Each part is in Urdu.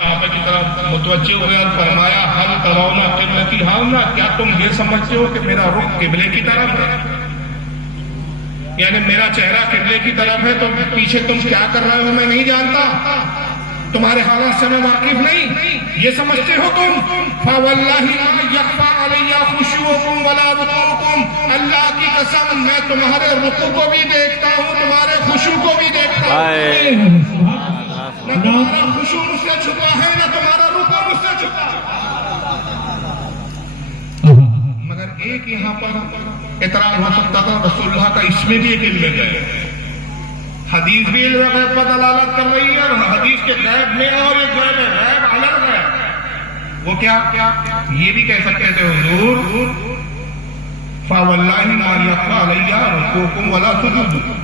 صحابہ کی طرف متوجہ ہوئے اور فرمایا حل ترون قبلتی ہاؤنا، کیا تم یہ سمجھتے ہو کہ میرا رخ قبلے کی طرف ہے؟ یعنی میرا چہرہ قبلے کی طرف ہے تو پیچھے تم کیا کر رہے ہو میں نہیں جانتا، تمہارے حالات سے میں واقف نہیں، یہ سمجھتے ہو تم؟ فَوَاللَّهِ لَا يَخْفَىٰ عَلَيَّ خُشُوعُكُمْ وَلَا رُكُوعُكُمْ، اللہ کی قسم میں تمہارے رکوع کو بھی دیکھتا ہوں، تمہارے خشوع کو بھی دیکھتا ہوں، نہ تمہارا خشوع مجھ سے چھپا ہے نہ تمہارا رکوع مجھ سے چھپا ہے۔ مگر ایک یہاں پر اعتراض ہو سکتا تھا، رسول اللہ کا اس میں بھی ایک علم غیب، حدیث بھی علم غیب پر دلالت کر رہی ہے، اور حدیث کے غیب میں اور ایک غیب ہے، غیب الگ ہے، وہ کیا؟ یہ بھی کہہ سکتے تھے حضور فَوَاللَّهِ مَا يَخْفَىٰ عَلَيَّ رُكُوعُكُمْ وَلَا سُجُودُكُمْ،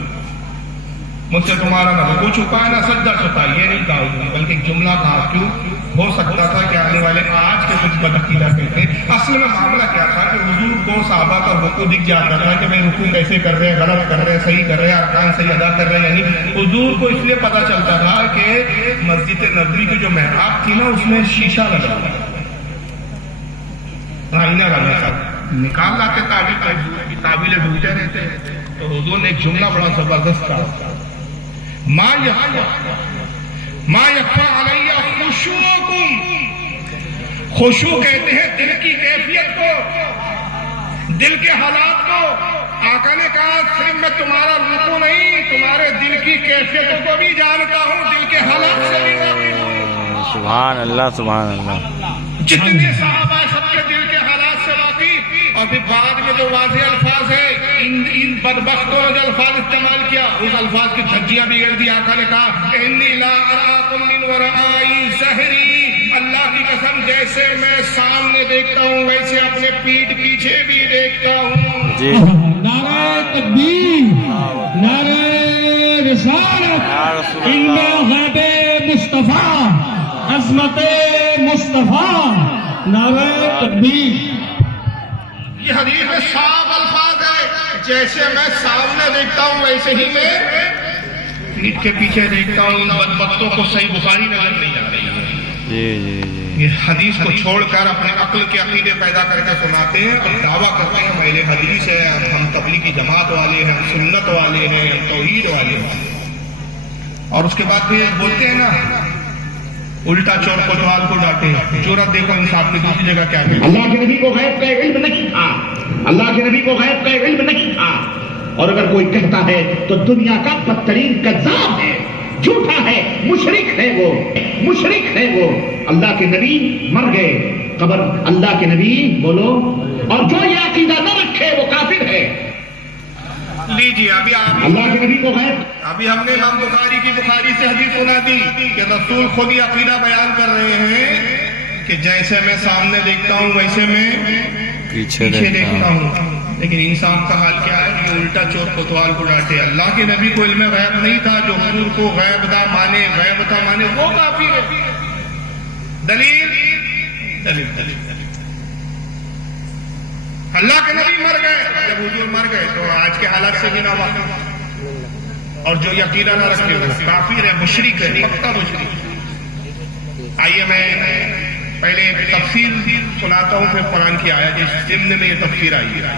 مجھ سے تمہارا نہ رکوع چھپا ہے نہ سجدہ چھپا ہے، یہ نہیں کہا حضور، بلکہ ایک جملہ کہا، کیوں؟ ہو سکتا تھا کہ آنے والے آج کے کچھ بدعقیدہ کہتے ہیں اصل میں معاملہ کیا تھا کہ حضور کو صحابہ کا رکوع دکھ جاتا تھا کہ میں رکوع کیسے کر رہے ہیں، غلط کر رہے ہیں، صحیح کر رہے ہیں، ارکان صحیح ادا کر رہے ہیں، یعنی حضور کو اس لیے پتا چلتا تھا کہ مسجد نبوی کی جو محراب تھی نا اس میں شیشہ لگا تھا، آئینہ لگا تھا، نکال لاتے تعویلیں ڈھونڈتے رہتے، تو حضور نے ایک جملہ بڑا زبردست کہا، ما یخفیٰ علیہ خشوعکم، خشوع کہتے ہیں دل کی کیفیت کو، دل کے حالات کو، آقا نے کہا صرف میں تمہارا رکوع نہیں تمہارے دل کی کیفیتوں کو بھی جانتا ہوں، دل کے حالات سے بھی واقف ہوں۔ سبحان اللہ سبحان اللہ، جتنے صحابہ سب کے دل کے حالات سے واقف، اور پھر بعد میں جو واضح الفاظ ہے ان بدبختوں نے جو الفاظ استعمال کیا اس الفاظ کی دھجیاں بگڑ دی، آقا نے کہا انی لا اراکم من ورائی ظہری، اللہ کی قسم جیسے میں سامنے دیکھتا ہوں ویسے اپنے پیٹھ پیچھے بھی دیکھتا ہوں۔ جی نعرہ تکبیر، نعرہ رسالت، علم غیب مصطفیٰ، عظمت مصطفیٰ، نعرہ تکبیر۔ یہ حدیث میں صاف الفاظ ہے، جیسے میں سامنے دیکھتا ہوں ویسے ہی میں پیٹھ کے پیچھے دیکھتا ہوں، ان بدبختوں کو صحیح بخاری نظر نہیں آ رہی ہے۔ یہ حدیث کو چھوڑ کر اپنے عقل کے عقیدے پیدا کر کے سناتے ہیں اور دعویٰ کرتے ہیں ہم اہل حدیث ہیں، ہم تبلیغی جماعت والے ہیں، ہم سنت والے ہیں، ہم توحید والے ہیں، اور اس کے بعد بھی بولتے ہیں نا الٹا چور کوتوال کو ڈانٹے، جرأت دیکھو انصاف کی دوسری جگہ کیا کہتے ہیں، اللہ کے نبی کو غیب کا علم نہیں تھا، اللہ کے نبی کو غیب کا علم نہیں تھا، اور اگر کوئی کہتا ہے تو دنیا کا بدترین کذاب ہے، جھوٹا ہے، مشرک ہے وہ، مشرک ہے وہ۔ اللہ کے نبی مر گئے، قبر اللہ کے نبی بولو، اور جو یہ عقیدہ نہ رکھے وہ کافر ہے۔ لیجیے ابھی اللہ کے نبی کو غیب، ابھی ہم نے امام بخاری کی بخاری سے حدیث سنا دی کہ رسول خود یہ عقیدہ بیان کر رہے ہیں کہ جیسے میں سامنے دیکھتا ہوں ویسے میں پیچھے دیکھتا ہوں، لیکن انسان کا حال کیا ہے کہ الٹا چور کوتوال کو ڈانٹے۔ اللہ کے نبی کو علم غیب نہیں تھا، جو حضور کو غیب دا مانے، غیب دا مانے وہ کافر ہے۔ دلیل دلیل دلیل اللہ کے نبی مر گئے، جب حضور مر گئے تو آج کے حالات سے بھی نہ واقف، اور جو یہ عقیدہ نہ رکھے وہ کافر ہے، مشرک ہے، پکا مشرک۔ آئیے میں پہلے ایک تفسیر سناتا ہوں، پھر قرآن کی آیت اس ضمن میں یہ تفسیر آئی ہے۔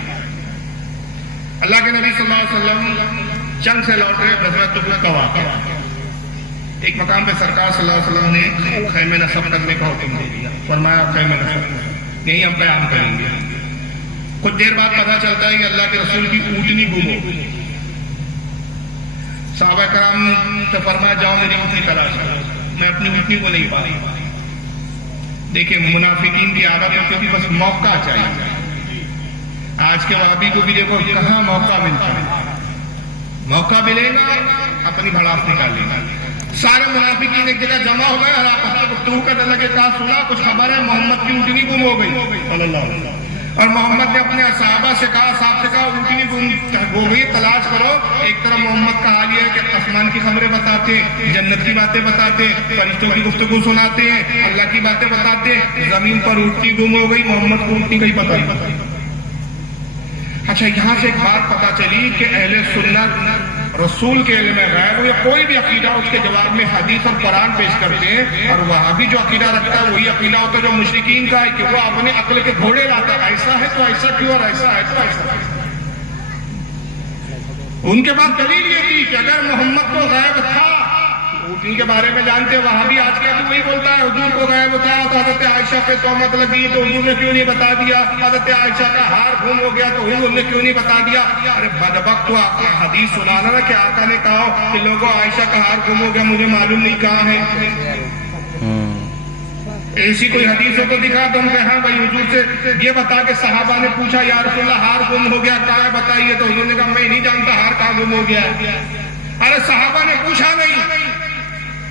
اللہ کے نبی صلی اللہ علیہ وسلم جنگ سے لوٹ رہے، غزوہ تبوک کا واقعہ، ایک مقام پہ سرکار صلی اللہ علیہ وسلم نے خیمے نصب کرنے کا حکم دے دیا، فرمایا خیمے نصب یہی ہم قیام کریں گے۔ کچھ دیر بعد پتہ چلتا ہے کہ اللہ کے رسول کی اونٹنی گم ہو گئی، صحابہ کرام سے فرمایا جاؤ میری اونٹنی تلاش کرو، میں اپنی اونٹنی کو نہیں پا رہی۔ دیکھیں منافقین کی عادت ہوتی تھی بس موقع چاہیے، آج کے وہابی کو بھی دیکھو کہاں موقع ملتا ہے، موقع ملے گا اپنی بھڑاس نکال لے گا۔ سارے منافقین ایک جگہ جمع ہو گئے اور آپس میں گفتگو کرنے لگے، کہا سنا کچھ خبر ہے محمد کی اونٹنی گم ہو گئی صلی اللہ علیہ وسلم، اور محمد نے اپنے صحابہ سے کہا، صاحب سے کہا اونٹنی گم ہو گئی تلاش کرو۔ ایک طرف محمد کا حال یہ ہے کہ آسمان کی خبریں بتاتے، جنت کی باتیں بتاتے، فرشتوں کی گفتگو سناتے ہیں، اللہ کی باتیں بتاتے، زمین پر اونٹنی گم ہو گئی، محمد کو اونٹنی کا ہی پتہ نہیں۔ اچھا یہاں سے ایک بات پتہ چلی کہ اہل سنت رسول کے علم غیب یا کوئی بھی عقیدہ اس کے جواب میں حدیث اور قرآن پیش کرتے ہیں، اور وہابی جو عقیدہ رکھتا ہے وہی عقیدہ ہوتا ہے جو مشرکین کا ہے کہ وہ اپنے عقل کے گھوڑے لاتا ہے، ایسا ہے تو ایسا کیوں اور ایسا ہے تو ایسا ہے۔ ان کے بعد دلیل یہ تھی کہ اگر محمد کو غیب تھا، ان کے بارے میں جانتے ہیں، وہابی آج کے ابھی وہی بولتا ہے حضور کو غیب تھا تو حضرت عائشہ پہ تہمت لگی تو حضور نے کیوں نہیں بتا دیا، حضرت عائشہ کا ہار گم ہو گیا تو حضور نے کیوں نہیں بتا دیا۔ ارے بدبخت تو حدیث سنانا نا کہ آقا نے کہا کہ لوگوں عائشہ کا ہار گم ہو گیا، مجھے معلوم نہیں کہاں ہے۔ ایسی کوئی حدیث ہو تو دکھا تو ہم کہ ہاں بھائی حضور سے یہ بتا کہ صحابہ نے پوچھا یا رسول اللہ ہار گم ہو گیا کہاں ہے بتائیے، تو حضور نے کہا میں نہیں جانتا ہار کہاں گم ہو گیا ہے۔ ارے صحابہ نے پوچھا نہیں،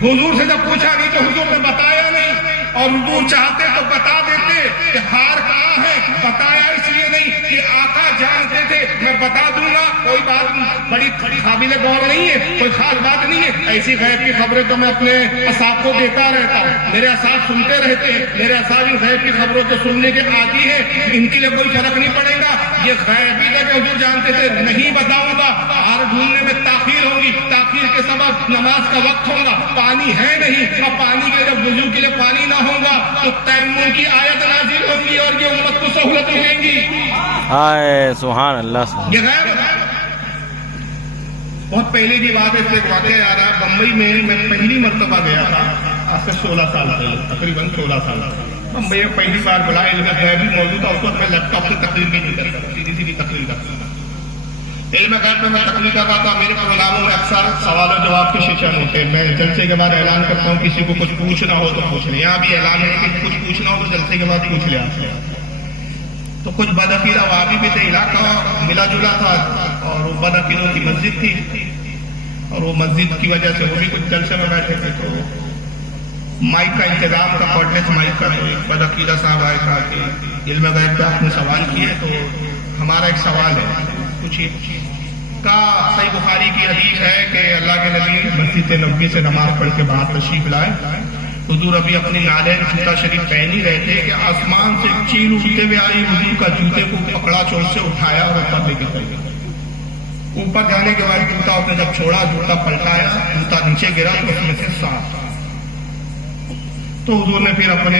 حضور سے جب پوچھا نہیں تو حضور نے بتایا نہیں، اور حضور چاہتے تو بتا دیتے کہ ہار کہاں ہے، بتایا اس لیے نہیں کہ آقا جانتے تھے میں بتا دوں گا، کوئی بات بڑی قابل غور نہیں ہے، کوئی خاص بات نہیں ہے۔ ایسی غیب کی خبریں تو میں اپنے اصحاب کو دیتا رہتا ہوں، میرے اصحاب سنتے رہتے ہیں، میرے اصحاب ان غیب کی خبروں کو سننے کے عادی ہیں، ان کے لیے کوئی فرق نہیں پڑے گا۔ یہ غیبی تھا کہ حضور جانتے تھے نہیں بتاؤں گا، ہار ڈھونڈنے میں تاخیر ہوگی، تاخیر کے سبب نماز کا وقت ہوگا، پانی ہے نہیں، اور پانی کے جب وضو کے لیے پانی نہ ہوگا تو تیمم کی آیت نازل ہوگی اور یہ امت کو سہولت ملیں گی۔ ہائے سبحان اللہ سبحان یہ غیب ہے۔ بہت پہلے کی بات ہے، اس سے ایک واقعہ یاد آیا، بمبئی میں پہلی مرتبہ گیا تھا، آج سے 16 سال پہلے، تقریباً 16 سال بمبئی میں پہلی بار بلا، علم غیب بھی موجود تھا، اس وقت میں لیپ ٹاپ سے تقریر بھی نہیں کرتا، سیدھی تقریر کرتا تھا۔ علم غیب میں تقریر کر رہا تھا، میرے پروگراموں میں اکثر سوال و جواب کے سیشن ہوتے ہیں، میں جلسے کے بعد اعلان کرتا ہوں کسی کو کچھ پوچھنا ہو تو پوچھ لیں، یہاں بھی اعلان ہے کہ کچھ پوچھنا ہو تو جلسے کے بعد پوچھ لیں۔ تو کچھ بدعقیدہ وہابی بھی تھے، علاقہ ملا جلا تھا، اور وہ بدعقیدوں کی مسجد تھی، اور وہ مسجد کی وجہ سے وہ بھی کچھ جلسے میں بیٹھے تھے، تو مائک کا انتظام تھا، کارڈلیس مائک کا، تو ایک بدعقیدہ صاحب آئے کہا کہ علم غیب پہ آپ نے سوال کیے تو ہمارا ایک سوال ہے، پوچھیے۔ کہا صحیح بخاری کی حدیث ہے کہ اللہ کے نبی مسجد نبوی سے نماز پڑھ کے باہر تشریف لائے، حضور ابھی اپنی نالین جوتا شریف پہن ہی رہے تھے کہ آسمان سے چیل اٹھتے ہوئے آئی، حضور کا جوتے کو پکڑا، چور سے اٹھایا اور اوپر لے کے چل گیا۔ اوپر جانے کے بعد جوتا اس نے جب چھوڑا، جوتا پلٹایا، جوتا نیچے گرا تو اس میں سے سانپ۔ تو حضور نے پھر اپنے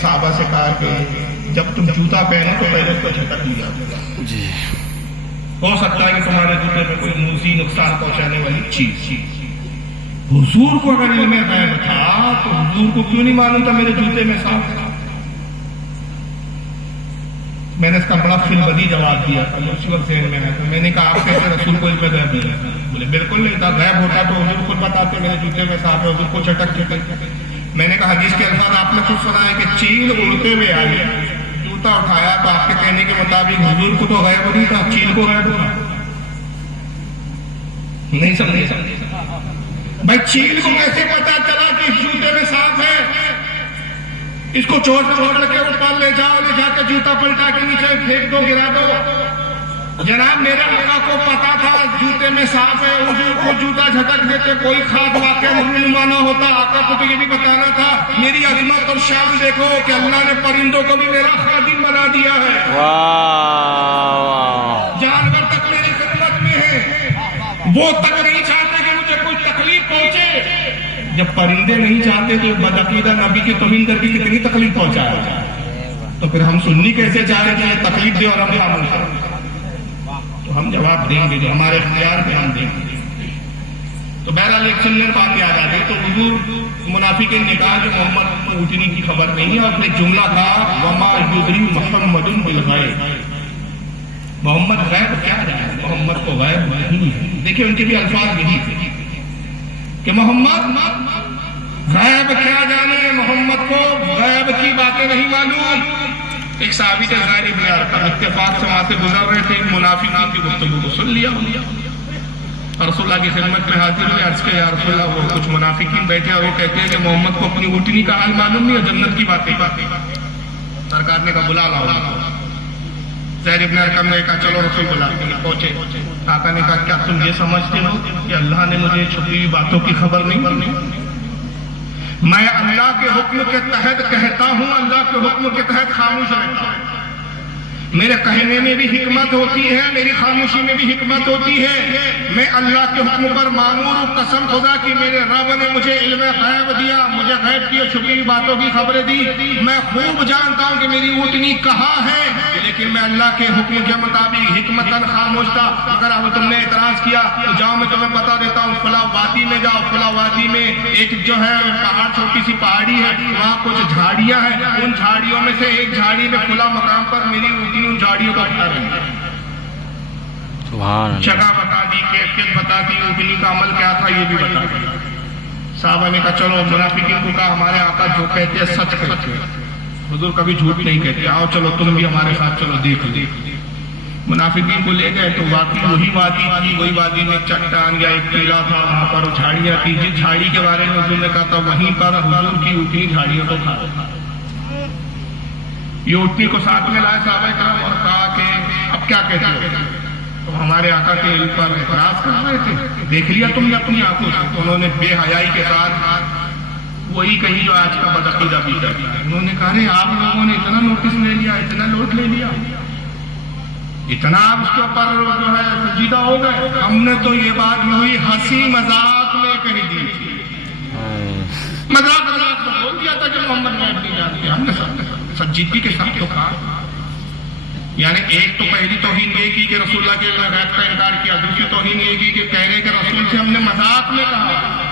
صحابہ سے کہا کہ جب تم جوتا پہنو تو پہلے اس کو جھٹک لیا، جی ہو سکتا ہے کہ تمہارے جوتے میں کوئی موذی نقصان پہنچانے والی چیز۔ حضور کو اگر علم غیب تھا تو حضور کو کیوں نہیں معلوم تھا میرے جوتے میں سانپ تھا؟ میں نے اس کا بڑا فلبدی جواب دیا تھا، اسی وقت ذہن میں آیا تھا، میں نے کہا آپ کیسے رسول کو علم غیب دیا؟ بولے بالکل نہیں تھا، غیب ہوتا تو حضور خود بتاتے میرے جوتے میں سانپ ہے، حضور کو چٹک چٹک۔ میں نے کہا حدیث کے الفاظ آپ نے خود سنا ہے کہ چیل اڑتے ہوئے آئی، جوتا اٹھایا، تو آپ کے کہنے کے مطابق حضور کو تو غیب نہیں تھا، چیل کو غیب تھا؟ نہیں سمجھے بھائی، چیل کو کیسے پتا چلا کہ اس جوتے میں سانپ ہے؟ اس کو چور پکڑ کے اوپر لے جاؤ، لے جا کے جوتا پلٹا کے نیچے پھینک دو، گرا دو۔ جناب میرے آقا کو پتا تھا جوتے میں سانپ ہے، حضور کو جوتا جھٹک دیتے، کوئی خاص واقعہ رونما نہ ہوتا۔ آقا کو تو یہ بھی بتانا تھا میری عظمت اور شان دیکھو کہ اللہ نے پرندوں کو بھی میرا خادم بنا دیا ہے، جانور تک میری خدمت میں ہے، وہ تک نہیں چاہتے کہ مجھے کوئی تکلیف پہنچے۔ جب پرندے نہیں چاہتے تو بدعقیدہ نبی کی توہین کر کے کتنی تکلیف پہنچایا، تو پھر ہم سننی کیسے چاہیں کہ یہ تکلیف دے اور ہم خاموش ہیں؟ تو ہم جواب دیں گے جو ہمارے اختیار پہ ہم دیں گے۔ تو بہرحال ایک سننے بات یاد آ گئی، تو حضور منافقین نے کہا کہ محمد کو اٹھنے کی خبر نہیں ہے، اور ایک جملہ کہا وما یدری محمد بالغیب، محمد غیب کیا جانے، محمد کو غیب نہیں ہے۔ دیکھیں ان کے بھی الفاظ یہی تھے کہ محمد غیب کیا جانے، محمد کو غیب کی باتیں نہیں معلوم۔ ایک صحابی تھے زید بن ارقم، اتفاق سے وہاں سے گزر رہے تھے، منافقین کی گفتگو کو سن لیا، اور رسول اللہ کی خدمت میں حاضر ہوئے، عرض کیا یا رسول اللہ، وہ کچھ منافقین بیٹھے اور وہ کہتے ہیں کہ محمد کو اپنی اٹھنی کا حال معلوم نہیں ہے، جنت کی باتیں۔ سرکار نے کہا بلا لاؤ۔ زید بن ارقم نے کہا چلو رسول بلا، پہنچے۔ آقا نے کہا کیا تم یہ سمجھتے ہو کہ اللہ نے مجھے چھپی ہوئی باتوں کی خبر نہیں دی؟ میں اللہ کے حکم کے تحت کہتا ہوں، اللہ کے حکم کے تحت خاموش رہتا ہوں۔ میرے کہنے میں بھی حکمت ہوتی ہے، میری خاموشی میں بھی حکمت ہوتی ہے۔ میں اللہ کے حکم پر مامور ہوں، قسم خدا کی میرے رب نے مجھے علم غیب دیا، مجھے غیب کی چھپی باتوں کی خبریں دی۔ میں خوب جانتا ہوں کہ میری اونٹنی کہاں ہے، لیکن میں اللہ کے حکم کے مطابق حکمتاً خاموش تھا۔ اگر اب تم نے اعتراض کیا تو جاؤ، میں تمہیں بتا دیتا ہوں، فلاں وادی میں جاؤ، فلاں وادی میں ایک جو ہے پہاڑ، چھوٹی سی پہاڑی ہے، وہاں کچھ جھاڑیاں ہیں، ان جھاڑیوں میں سے ایک جھاڑی میں فلاں مقام پر میری اونٹنی ان جھاڑیوں کو کھا رہی ہے۔ سبحان اللہ۔ جگہ بتا دی، کیفیت بتا دی، اونٹنی کا عمل کیا تھا یہ بھی بتا دی۔ صحابہ نے کہا چلو، منافقین کو کہا ہمارے آقا جو کہتے ہیں سچ کہتے ہیں، حضور کبھی جھوٹ نہیں کہتے، آؤ چلو تم بھی ہمارے ساتھ چلو دیکھ لیں۔ منافقین کو لے گئے تو واقعی وہی وادی تھی، وہی وادی میں چٹان یا ایک ٹیلا تھا، وہاں پر جھاڑیاں تھی، جس جھاڑی کے بارے میں حضور نے کہا تھا وہیں پر حضور کی اونٹنی جھاڑیوں کو کھا رہا۔ یہ اونٹنی کو ساتھ میں لائے صحابہ کرام اور کہا کہ اب کیا کہتے ہو؟ تو ہمارے آقا کے علم پر اعتراض کر رہے تھے، دیکھ لیا تم نے اپنی آنکھوں سے؟ تو انہوں نے بے حیائی کے ساتھ وہی کہی جو آج کا بدعقیدہ پیتا ہے۔ انہوں نے کہا رہے آپ لوگوں نے اتنا نوٹس لے لیا، اتنا لوٹ لے لیا، اتنا آپ اس کے اوپر جو ہے سنجیدہ ہو گئے؟ ہم نے تو یہ بات وہی ہنسی مذاق میں کہی دی تھی، مذاق میں بول دیا تھا کہ محمد غیب نہیں جانتے۔ ہم نے سنجیدگی کے ساتھ تو کہا، یعنی ایک تو پہلی توہین یہ کی کہ رسول اللہ کے غیب کا انکار کیا، دوسری توہین یہ کی کہ کہہ رہے کہ رسول سے ہم نے مذاق میں کہا۔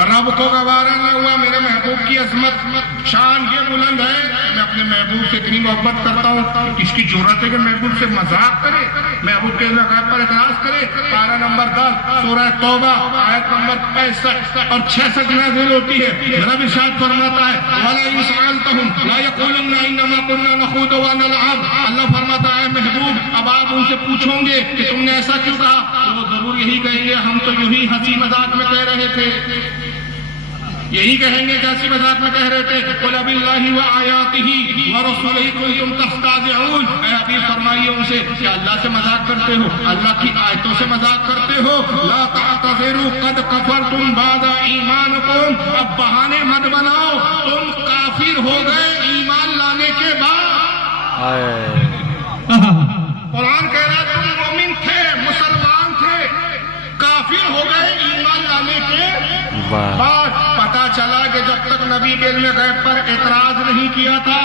رب کو گوارا نہ ہوا، میرے محبوب کی عظمت شان یہ بلند ہے کہ میں اپنے محبوب سے اتنی محبت کرتا ہوں، اس کی جرأت ہے کہ محبوب سے مذاق کرے، محبوب کے غیب پر اعتراض کرے۔ پارہ نمبر 10 سورہ توبہ آیت نمبر 65 اور 66 نازل ہوتی ہے۔ رب ارشاد فرماتا ہے وَلَا يُسْأَلْتَهُمْ لَا يَقُولُنَّ إِنَّمَا كُنَّا نَخُوضُ وَنَلْعَبُ۔ اللہ فرماتا ہے محبوب اب آپ ان سے پوچھو گے کہ تم نے ایسا کیوں کہا، تو وہ ضرور یہی کہیں گے ہم تو یہی ہنسی مذاق میں کہہ رہے تھے، یہی کہیں گے جیسی مذاق میں کہہ رہے تھے۔ قُلْ بِاللَّهِ وَآيَاتِهِ وَرُسُلِهِ كُنتُمْ تَسْتَهْزِئُونَ۔ اے حبیب فرمائیے ان سے کہ اللہ سے مذاق کرتے ہو، اللہ کی آیتوں سے مذاق کرتے ہو۔ لَا تَعْتَذِرُوا قَدْ كَفَرْتُمْ بَعْدَ إِيمَانِكُمْ۔ اب بہانے مت بناؤ، تم کافر ہو گئے ایمان لانے کے بعد۔ قرآن کہہ رہا ہے تم مومن تھے، مسلمان تھے، کافر ہو گئے ایمان لانے کے بعد۔ پتا چلا کہ جب تک نبی کے علم غیب پر اعتراض نہیں کیا تھا،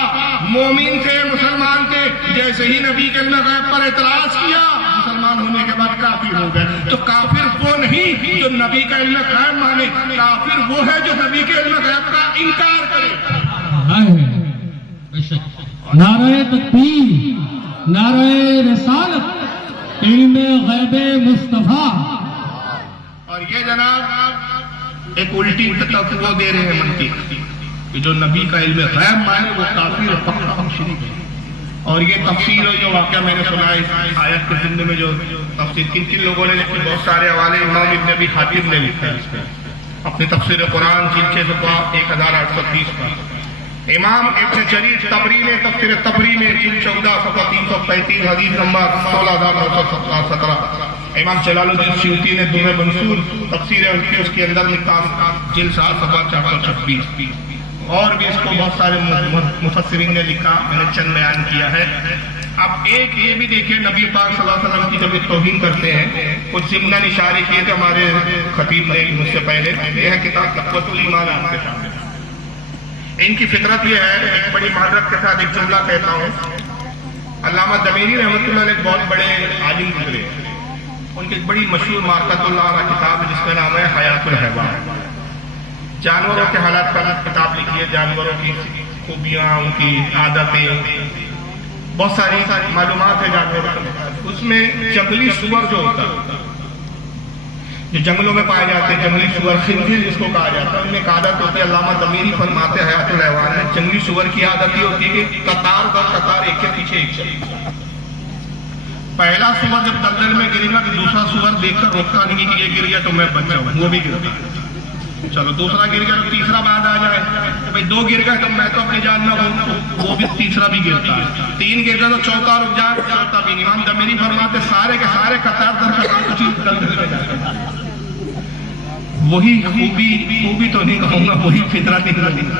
مومن تھے، مسلمان تھے، جیسے ہی نبی کے علم غیب پر اعتراض کیا، مسلمان ہونے کے بعد کافر ہو گئے۔ تو کافر وہ نہیں جو نبی کا علم غیب مانے، کافر وہ ہے جو نبی کے علم غیب کا انکار کرے۔ نعرہ تکبیر، نعرہ رسالت، علم غیب مصطفیٰ۔ اور یہ جناب ایک الٹی تفسیر دے رہے ہیں منطق کہ جو نبی کا علم غیب مانے وہ کافر پکا مشرک ہے۔ اور یہ تفسیر جو واقعہ میں نے سنا ہے اس آیت کے ضمن میں، جو تفسیر کن کن لوگوں نے لکھی، بہت سارے حوالے امام ابن ابی حاتم نے لکھا ہے اس پہ اپنی تفسیر قرآن جلد 1830 پر۔ امام ابن جریر طبری نے تفسیر طبری میں جلد 14 صفحہ 335 حدیث نمبر 16917۔ امام جلال الدین سیوطی نے درر منصور تفسیر انکی اس کے اندر لکھا جلد 7 صفحہ 426۔ اور بھی اس کو بہت سارے مفسرین نے لکھا، میں نے چند بیان کیا ہے۔ اب ایک یہ بھی دیکھیں نبی پاک صلی اللہ علیہ وسلم کی جب توہین کرتے ہیں، کچھ ضمناً اشارے کیے تھے ہمارے خطیب نے مجھ سے پہلے، یہ ہے کتاب تقویۃ الایمان آپ کے سامنے۔ ان کی فطرت یہ ہے، ایک بڑی معذرت کے ساتھ ایک جملہ کہتا ہوں، علامہ دمیری رحمۃ اللہ علیہ ایک بہت بڑے عالم گزرے، ان کی ایک بڑی مشہور معرفت اللہ علیہ کتاب ہے جس کا نام ہے حیات الحیوان۔ جانوروں کے حالات پر کتاب لکھی ہے، جانوروں کی خوبیاں، ان کی عادتیں، بہت ساری معلومات ہے جانوروں کی۔ اس میں جنگلی سور جو ہوتا ہے، جو جنگلوں میں پائے جاتے ہیں، جنگلی سور خنزیر جس کو کہا جاتا ہے، ان میں ایک عادت ہوتی ہے، علامہ دمیری فرماتے ہیں حیات الحیوان میں، جنگلی سور کی عادت یہ ہوتی ہے کہ قطار در قطار ایک کے پیچھے ایک چلے۔ پہلا سور جب دلدل میں گرے گا تو دوسرا سور دیکھ کر روکتا نہیں کہ یہ گر گیا تو میں بچ جاؤں، وہ بھی گرتا ہے۔ چلو دوسرا گر گیا تو تیسرا بعد آ جائے، بھائی 2 گر گئے تو میں تو اپنی جان نہ ہوں، وہ بھی تیسرا بھی گرتا ہے، 3 گر گئے تو چوتھا رک جائے، چوتھا بھی نہیں۔ امام دمیری فرماتے سارے کے سارے قطار در قطار کچھ دلدل میں جاتے ہیں۔ وہی خوبی تو نہیں کہوں گا، وہی فطرت نہیں،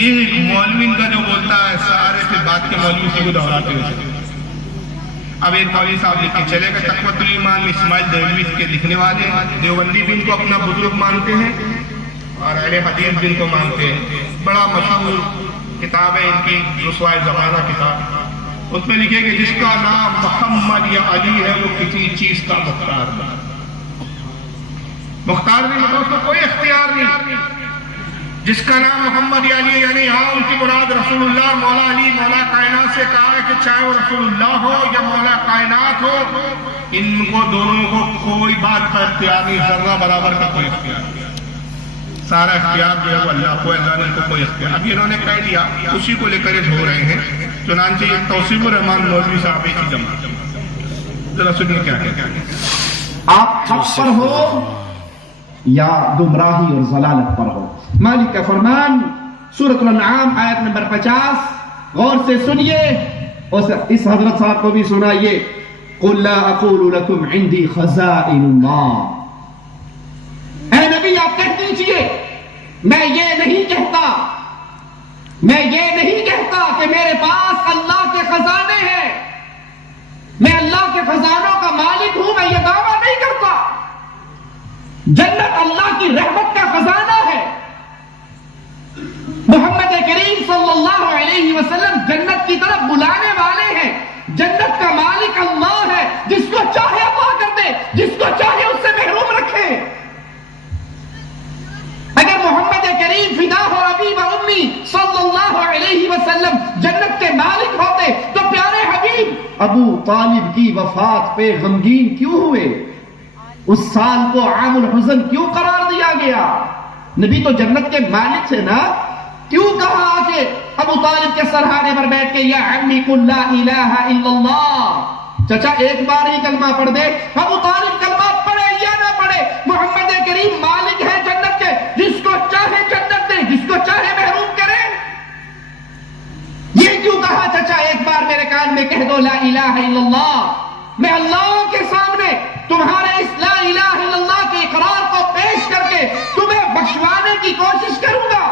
ایک مولوی کا جو بولتا ہے سارے پھر بات کے مولوی اسی کو دہراتے ہوئے. اب ایک مولوی صاحب لکھ کے چلے گئے تقویۃ الایمان اسماعیل دہلوی کے لکھنے والے دیوبندی بھی ان کو اپنا بزرگ مانتے ہیں اور اہل حدیث بھی ان کو مانتے ہیں. بڑا مشہور کتاب ہے ان کی رسوائے زمانہ کتاب. اس میں لکھے کہ جس کا نام محمد یا علی ہے وہ کسی چیز کا مختار نہیں. مختار نہیں مطلب اس کو کوئی اختیار نہیں. جس کا نام محمد یا علی یعنی یہاں ان کی مراد رسول اللہ مولا علی مولا کائنات سے کہا ہے کہ چاہے وہ رسول اللہ ہو یا مولا کائنات ہو ان کو دونوں کو کوئی بات کا اختیار نہیں. ذرہ برابر کا کوئی اختیار نہیں. سارا اختیار جو ہے وہ اللہ کو, اللہ نے ان کو کوئی اختیار. اب انہوں نے کہہ دیا اسی کو لے کر یہ ہو رہے ہیں. چنانچہ یہ توصیف الرحمان مولوی صاحب کی جماعت. ذرا سنیے کیا کہتے ہیں. آپ حق پر ہو یا گمراہی اور ضلالت پر ہو. مالک کا فرمان سورۃ الانعام آیت نمبر 50 غور سے سنیے اور اس حضرت صاحب کو بھی سنائیے. قل لا اقول لكم عندي خزائن اللہ. اے نبی آپ کہہ دیجئے میں یہ نہیں کہتا کہ میرے پاس اللہ کے خزانے ہیں. میں اللہ کے خزانوں کا مالک ہوں. میں یہ دعویٰ نہیں کرتا. جنت اللہ کی رحمت کا خزانہ ہے. محمد کریم صلی اللہ علیہ وسلم جنت کی طرف بلانے والے ہیں. جنت کا مالک اللہ ہے. جس کو چاہے عطا کر دے, جس کو چاہے اس سے محروم رکھے. اگر محمد کریم فدا ہو ابی و امی صلی اللہ علیہ وسلم جنت کے مالک ہوتے تو پیارے حبیب ابو طالب کی وفات پہ غمگین کیوں ہوئے؟ اس سال کو عام الحزن کیوں قرار دیا گیا؟ نبی تو جنت کے مالک تھے نا. کیوں کہا کہ ابو طالب کے سرہانے پر بیٹھ کے یا عمی قل لا الہ الا اللہ. چچا ایک بار ہی کلمہ پڑھ دے. ابو طالب کلمہ پڑھے یا نہ پڑھے محمد کریم مالک ہے جنت کے. جس کو چاہے جنت دے, جس کو چاہے محروم کرے. یہ کیوں کہا چچا ایک بار میرے کان میں کہہ دو لا الہ الا اللہ. میں اللہ کے سامنے تمہارے اس لا الہ الا اللہ کے اقرار کو پیش کر کے تمہیں بخشوانے کی کوشش کروں گا.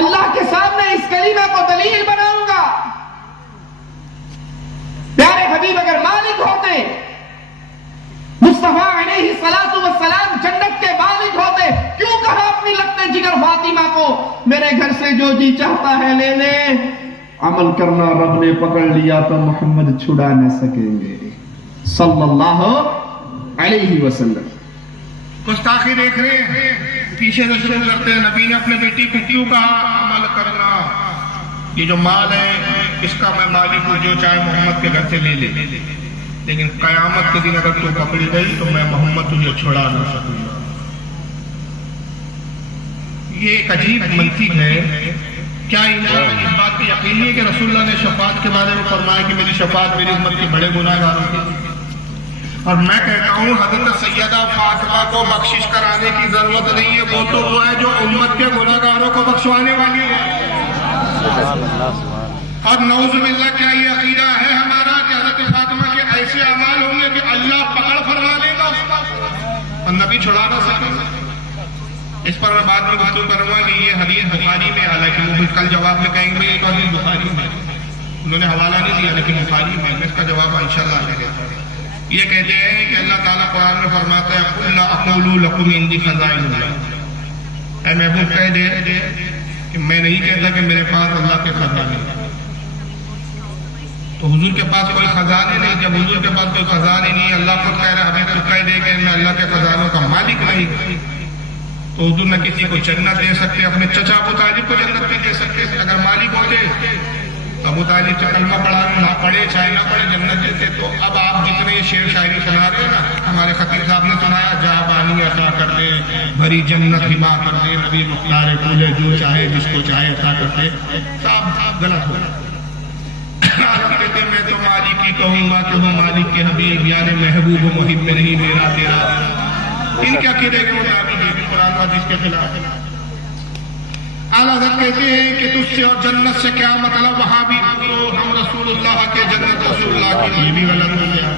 اللہ کے سامنے اس کلمہ کو دلیل بناؤں گا. پیارے حبیب اگر مالک ہوتے, مصطفیٰ علیہ الصلوۃ والسلام جنت کے مالک ہوتے, کیوں کہا اپنی لگتے جگر فاطمہ کو میرے گھر سے جو جی چاہتا ہے لے لے. عمل کرنا رب نے پکڑ لیا تو محمد چھڑا نہ سکیں گے صلی اللہ علیہ وسلم. گستاخی دیکھ رہے ہیں, پیچھے سے شروع کرتے ہیں. نبی نے اپنے بیٹی کو کیوں کہا عمل کرنا. یہ جو مال ہے اس کا میں مالک ہوں, جو چاہے محمد کے گھر سے لے لے. لیکن قیامت کے دن اگر تو پکڑی گئی تو میں محمد تجھے چھڑا نہ سکوں گا. یہ ایک عجیب منطق ہے. کیا انسان اس بات کی یقین ہے کہ رسول اللہ نے شفاعت کے بارے میں فرمایا کہ میری شفاعت میری امت کے بڑے گناہ گاروں کی. اور میں کہتا ہوں حضرت سیدہ فاطمہ کو بخشش کرانے کی ضرورت نہیں ہے. وہ تو وہ ہے جو امت کے گناہ گاروں کو بخشوانے والی ہے. اور نعوذ باللہ کیا یہ عقیدہ ہے ہمارا کہ حضرت فاطمہ کے ایسے اعمال ہوں گے کہ اللہ پکڑ فرما لے گا اس کا اور نبی چھڑا نہ سکے. اس پر میں بعد میں گفتگو کروں گا کہ یہ حدیث بخاری میں, حالانکہ وہ کل جواب میں کہیں گے یہ تو حدیث بخاری میں, انہوں نے حوالہ نہیں دیا لیکن بخاری میں اس کا جواب انشاءاللہ آگے دیتا ہوں. یہ کہتے ہیں کہ اللہ تعالیٰ قرآن میں فرماتا ہے قل لا اقول لکم عندی خزائن اللہ. اے محبوب کہہ دے کہ میں نہیں کہتا کہ میرے پاس اللہ کے خزانے ہیں. تو حضور کے پاس کوئی خزانے نہیں. جب حضور کے پاس کوئی خزانے نہیں, اللہ خود کہہ رہا ہے تو کہہ دے کہ میں اللہ کے خزانوں کا مالک نہیں. تو حضور نہ کسی کو جنت دے سکتے, اپنے چچا ابو طالب کو جنت نہیں دے سکتے. اگر مالک ہوتے ابو طالب سے کلمہ پڑھا نہ پڑھے چاہے نہ پڑھے جنت دیتے. تو اب آپ جتنے شعر شاعری سنا رہے ہیں نا, ہمارے خطیب صاحب نے سنایا جا بانی عطا کر دے بھری جنت ہبا کر دے نبی مختار پھولے جو چاہے جس کو چاہے عطا کر دے. صاحب غلط ہو. آپ کہتے ہیں میں تو مالک ہی کہوں گا کہ وہ مالک کے حبیب یعنی محبوب و محب میں نہیں میرا تیرا. ان کے عقیدے کے مطابق یہ بھی قرآن و حدیث کے خلاف ہے. اعلیٰ حضرت کہتے ہیں کہ تجھ سے اور جنت سے کیا مطلب, وہاں بھی ہم رسول اللہ کے جنت رسول اللہ کی. یہ بھی غلط ہو گیا.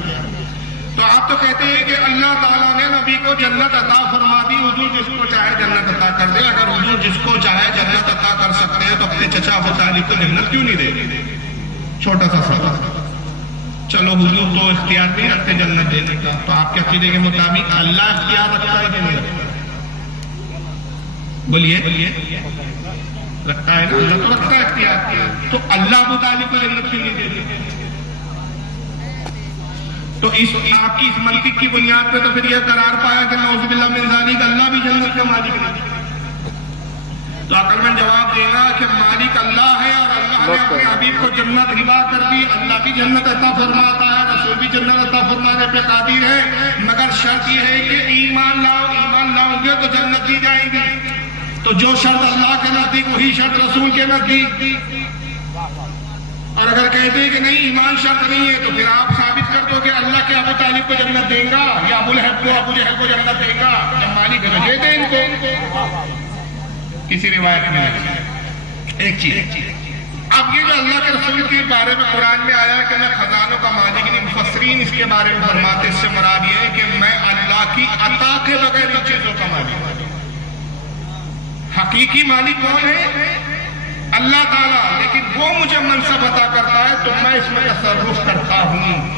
تو آپ تو کہتے ہیں کہ اللہ تعالیٰ نے نبی کو جنت عطا فرما دی. حضور جس کو چاہے جنت عطا کر دے. اگر حضور جس کو چاہے جنت عطا کر سکتے چچا ابو طالب کو جنت کیوں نہیں دے؟ چھوٹا سا سوال. چلو حضور تو اختیار نہیں رکھتے جنت دینے کا، تو آپ کے عقیدے کے مطابق اللہ اختیار رکھتا ہے کہ نہیں رکھتا؟ بولیے رکھتا ہے نا، اللہ تو رکھتا ہے اختیار. تو اللہ ابو طالب کو جنت کیوں نہیں دیتے؟ تو آپ کی اس منطق کی بنیاد پہ تو پھر یہ قرار پایا کہ نعوذ باللہ من ذالک اللہ بھی جنت کا مالک نہیں. تو عقل مند جواب دے گا کہ مالک اللہ ہے اور اللہ نے اپنے حبیب کو جنت ہبا کر دی. اللہ بھی جنت عطا فرماتا ہے، رسول بھی جنت عطا فرمانے پہ قادر ہے، مگر شرط یہ ہے کہ ایمان لاؤ گے تو جنت دی جائے گی. تو جو شرط اللہ کے نزدیک وہی شرط رسول کے نزدیک. اور اگر کہتے ہیں کہ نہیں ایمان شرط نہیں ہے تو پھر آپ ثابت کر دو کہ اللہ کے ابو طالب کو جنت دے گا یا ابو لہب کو ابو جہل کو جنت دے گا. جب مالک ہے تو دے دیں ان کو. کسی روایت میں ایک چیز، اب یہ جو اللہ کے رسول کے بارے میں قرآن میں آیا کہ میں خزانوں کا مالک نہیں، مفسرین اس کے بارے میں فرماتے اس سے مراد یہ ہے کہ میں اللہ کی عطا کے بغیر ان چیزوں کا مالک ہوں. حقیقی مالک کون ہے؟ اللہ تعالیٰ، لیکن وہ مجھے منصب عطا کرتا ہے تو میں اس میں تصرف کرتا ہوں.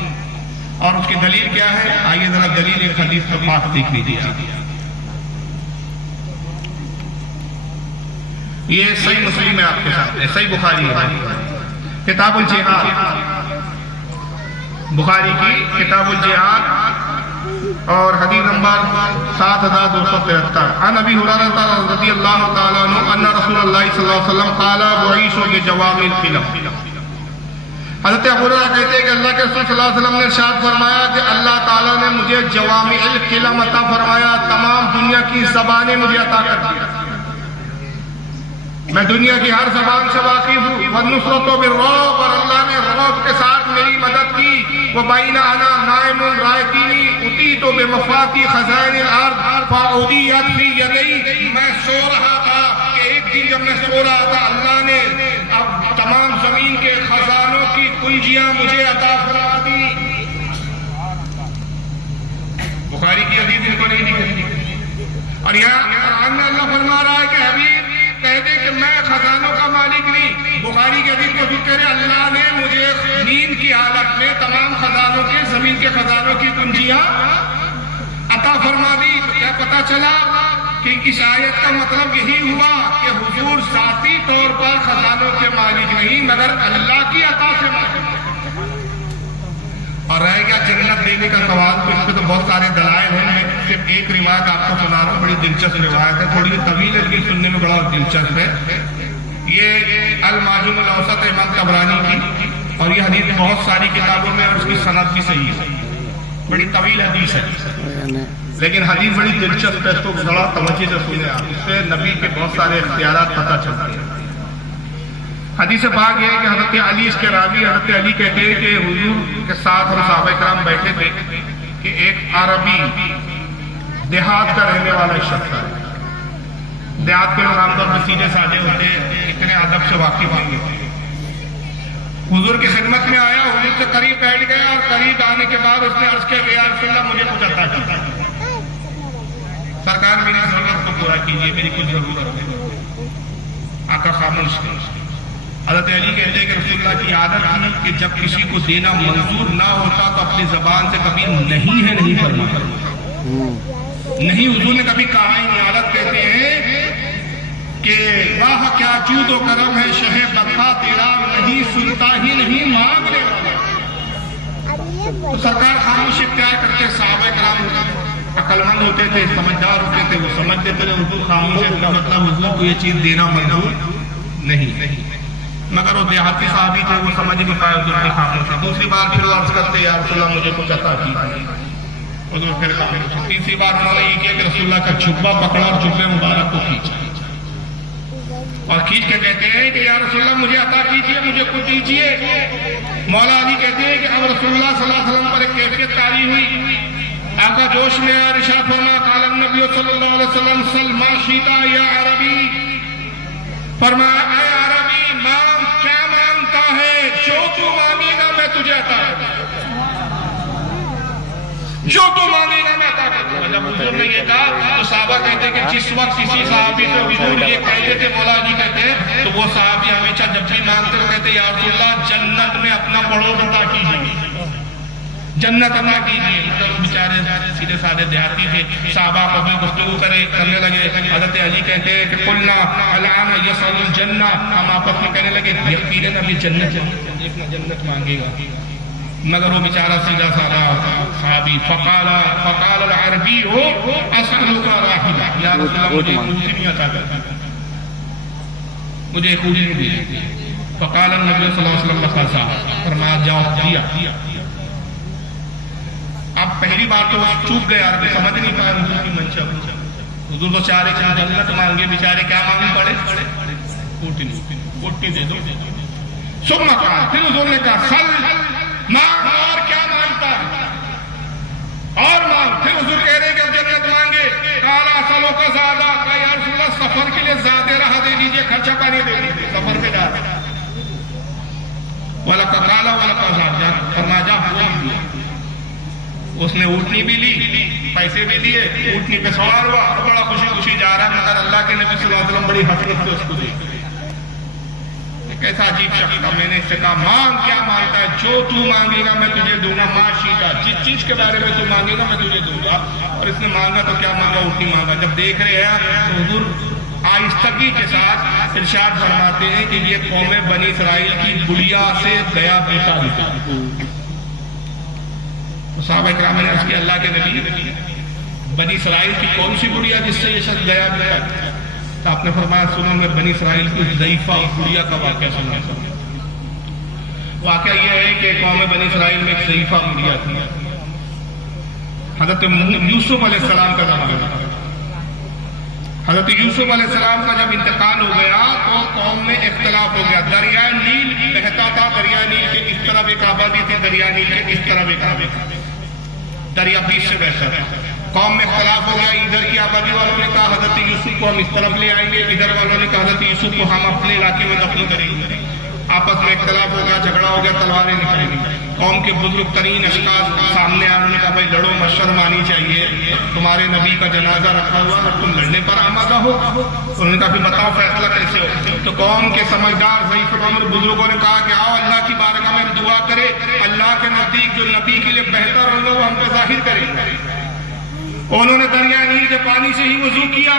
اور اس کی دلیل کیا ہے؟ آئیے ذرا دلیل ایک حدیث میں پاک دیکھ لیجیے. یہ صحیح مسلم ہے آپ کے ساتھ، صحیح بخاری ہے، کتاب الجہاد، بخاری کی کتاب الجہاد اور حدیث نمبر 7273. عن ابی ہریرہ رضی اللہ تعالیٰ عنہ ان رسول اللہ صلی اللہ علیہ وسلم قال بعیث بجوامع الکلم. حضرت ابو ہریرہ کہتے ہیں کہ اللہ کے رسول صلی اللہ علیہ وسلم نے ارشاد فرمایا کہ اللہ تعالیٰ نے مجھے جوامع الکلم عطا فرمایا، تمام دنیا کی زبانیں مجھے عطا کر دیا. میں دنیا کی ہر زبان سے واقف ہوں. وَالنُّصْرَةُ بِالرُّعْبِ، اور اللہ نے رعب کے ساتھ میری مدد کی. وَبَيْنَ أَنَا نَائِمٌ رَأَيْتَنِي أُوتِيتُ بِمَفَاتِحِ خَزَائِنِ الْأَرْضِ فَأُوتِيَتْ فِي يَدَيَّ. میں سو رہا تھا کہ ایک دن جب میں سو رہا تھا اللہ نے اب تمام زمین کے خزانوں کی کنجیاں مجھے عطا فرما دی. بخاری کی حدیث ان کو نہیں دکھتی. اور یہاں قرآن میں اللہ فرما رہا ہے کہ حبیب کہہ دے کہ میں خزانوں کا مالک نہیں. بخاری کے حدیث کو ذکر ہے اللہ نے مجھے نیند کی حالت میں تمام خزانوں کے، زمین کے خزانوں کی کنجیاں عطا فرما دی. تو کیا پتا چلا کہ اس آیت کا مطلب یہی ہوا کہ حضور ذاتی طور پر خزانوں کے مالک نہیں مگر اللہ کی عطا سے مالک. اور رہ گیا جنت دینے کا سوال، تو اس پہ تو بہت سارے دلائل ہیں. میں صرف ایک روایت آپ کو سنا رہا ہوں، بڑی دلچسپ روایت ہے، تھوڑی طویل ہے لیکن سننے میں بڑا دلچسپ ہے. یہ المعجم الاوسط امام طبرانی کی، اور یہ حدیث بہت ساری کتابوں میں اور اس کی سند بھی صحیح ہے. بڑی طویل حدیث ہے لیکن حدیث بڑی دلچسپ ہے، اس کو بڑا توجہ سے سنیں آپ. اس سے نبی کے بہت سارے اختیارات پتہ چلتے ہیں. حدیث پاک یہ ہے کہ حضرت علی اس کے راوی حضرت علی کہتے ہیں کہ حضور کے ساتھ ہم صحابہ کرام بیٹھے تھے کہ ایک عربی دیہات کا رہنے والا شخص ہے. دیہات کے لوگ عام طور پر سیدھے سادے ہوتے ہیں، اتنے ادب سے واقف ہوں گے. حضور کی خدمت میں آیا، حضور سے قریب بیٹھ گیا اور قریب آنے کے بعد اس نے عرض کیا کہ یا رسول اللہ مجھے کچھ عطا کیجیے، سرکار میری ضرورت کو پورا کیجیے، میری کچھ ضرورت ہے. آقا خاموش تھے. حضرت علی کہتے ہیں کہ رسول اللہ کی عادت تھی کہ جب کسی کو دینا منظور نہ ہوتا تو اپنی زبان سے کبھی نہیں ہے نہیں فرماتا. نہیں حضور نے کبھی کہا ہی نہیں. عادت کہتے ہیں کہ واہ کیا جود و کرم ہے شہ بقا تیرا، نہیں سنتا ہی نہیں مانگنے والا. تو سرکار خاموش اختیار کرتے. صحابہ کرام عقل مند ہوتے تھے، سمجھدار ہوتے تھے، وہ سمجھتے تھے حضور خاموش ہے کا مطلب حضور کو یہ چیز دینا منظور نہیں. مگر وہ دیہاتی صحابی تھے، وہ سمجھ نہیں پائے حضور کی خاموشی. دوسری بار پھر وہ عرض کرتے یا رسول اللہ مجھے کچھ عطا کیجیے. حضور پھر خاموش. تیسری بار انہوں نے یہ کیا کہ رسول اللہ کا جھبا پکڑا اور جھبے مبارک کو کھینچا اور کھینچ کے کہتے ہیں کہ یا رسول اللہ مجھے عطا کیجیے، مجھے کچھ دیجیے. مولا علی کہتے ہیں کہ اب رسول اللہ صلی اللہ علیہ وسلم پر ایک کیفیت طاری ہوئی. آقا جوش میں آیا، ارشاد فرمایا قال النبی صلی اللہ علیہ وسلم سل ما شئت یا عربی. فرمایا اے عربی مانگ، کیا مانگتا ہے؟ جو تو مانگے گا میں تجھے عطا کروں گا، جو تو مانگے گا میں عطا کروں گا. جب حضور نے یہ کہا تو صحابہ کہتے ہیں کہ جس وقت کسی صحابی سے حضور یہ کہتے تھے مولا علی کہتے ہیں تو وہ صحابی ہمیں پوچھا جب بھی مانگتے ہو کہتے یا رسول اللہ جنت میں اپنا پڑوس عطا کیجیے، جنت عطا کیجیے. بیچارے سیدھے سادے دیہاتی تھے، صحابہ کو بھی گفتگو کرنے لگے. حضرت علی کہتے ہیں کہ قلنا الان یسأل الجنہ، ہم آپس میں کہنے لگے یقیناً ابھی جنت مانگے گا. مگر وہ بیچارہ سیدھا سادہ صحابی فقال العربی اسألک راحلہ، یا رسول اللہ مجھے اونٹنی نہیں عطا کرتا، مجھے ایک اونٹنی دی. فقال النبی صلی اللہ علیہ وسلم لقصا، فرمایا جاؤ دیا. اب پہلی بار تو چوک گئے، عربی سمجھ نہیں پایا حضور کی منشا. حضور کو چاہ رہے کہ جنت مانگے، بیچارے کیا مانگنے پڑے؟ اونٹنی دے دو. ثم قال، پھر حضور نے کہا سل، مانگ اور کیا مانگتا ہے اور مانگ. پھر حضور کہہ رہے کہ اب جنت مانگے. کالا سلو کا زیادہ، کہا یا رسول اللہ سفر کے لیے زیادہ رہا دے دیجئے، خرچہ پانی دے دیجئے، سفر پہ جا رہے. وَلَقَا قَالَ وَلَقَا زَادَ، فرمایا جا ہوا بھی. اس نے اونٹنی بھی لی، پیسے بھی دیے، اونٹنی پہ سوار ہوا، بڑا خوشی خوشی جا رہا ہے. مگر اللہ کے نبی صلی اللہ علیہ وسلم بڑی حسرت سے اس کو دیکھ رہے. کیسا عجیب شخص تھا. میں نے اس سے کہا مانگ، کیا مانگتا ہے؟ جو تو مانگے گا میں تجھے دوں گا. معاشیتا، جس چیز کے بارے میں تو مانگے گا میں تجھے دوں گا. اور اس نے مانگا تو کیا مانگا؟ اونٹنی مانگا. جب دیکھ رہے ہیں تو حضور آہستگی کے ساتھ ارشاد فرماتے ہیں کہ یہ قوم بنی اسرائیل کی بڑیا سے گیا بیٹا دیتا. صحابہ کرام نے عرض کیا اللہ کے نبی بنی اسرائیل کی کون سی بڑیا جس سے یہ شخص گیا بیٹا؟ تو آپ نے فرمایا سنو میں بنی اسرائیل کی ضعیفہ بڑیا کا واقعہ سنا. واقعہ یہ ہے کہ قوم بنی اسرائیل میں ایک ضعیفہ بڑیا تھی. حضرت یوسف علیہ السلام کا زمانہ تھا. حضرت یوسف علیہ السلام کا جب انتقال ہو گیا تو قوم میں اختلاف ہو گیا. دریائے نیل بہتا تھا، دریائے نیل کے اس طرف ایک آبادی تھی، دریائے نیل کے اس طرف ایک آبادی، دریا بیچ سے بہتا تھا. قوم میں اختلاف ہو گیا. ادھر کی آبادی والوں نے کہا حضرت یوسف کو ہم اس طرف لے آئیں گے، ادھر والوں نے کہا حضرت یوسف کو ہم اپنے علاقے میں دفن کریں گے. آپس میں اختلاف ہو گیا، جھگڑا ہو گیا، تلواریں نکلیں گی. قوم کے بزرگ ترین اشخاص سامنے آئے، انہوں نے کہا بھائی لڑو مت، شرم آنی چاہیے، تمہارے نبی کا جنازہ رکھا ہوا اور تم لڑنے پر آمادہ ہو. انہوں نے کہا پھر بتاؤ فیصلہ کیسے ہو. تو قوم کے سمجھدار ضعیف العمر بزرگوں نے کہا کہ آؤ اللہ کی بارگاہ میں دعا کرے، اللہ کے نزدیک جو نبی کے لیے بہتر ہوگا وہ ہم کو ظاہر کرے. انہوں نے دریا نیل کے پانی سے ہی وضو کیا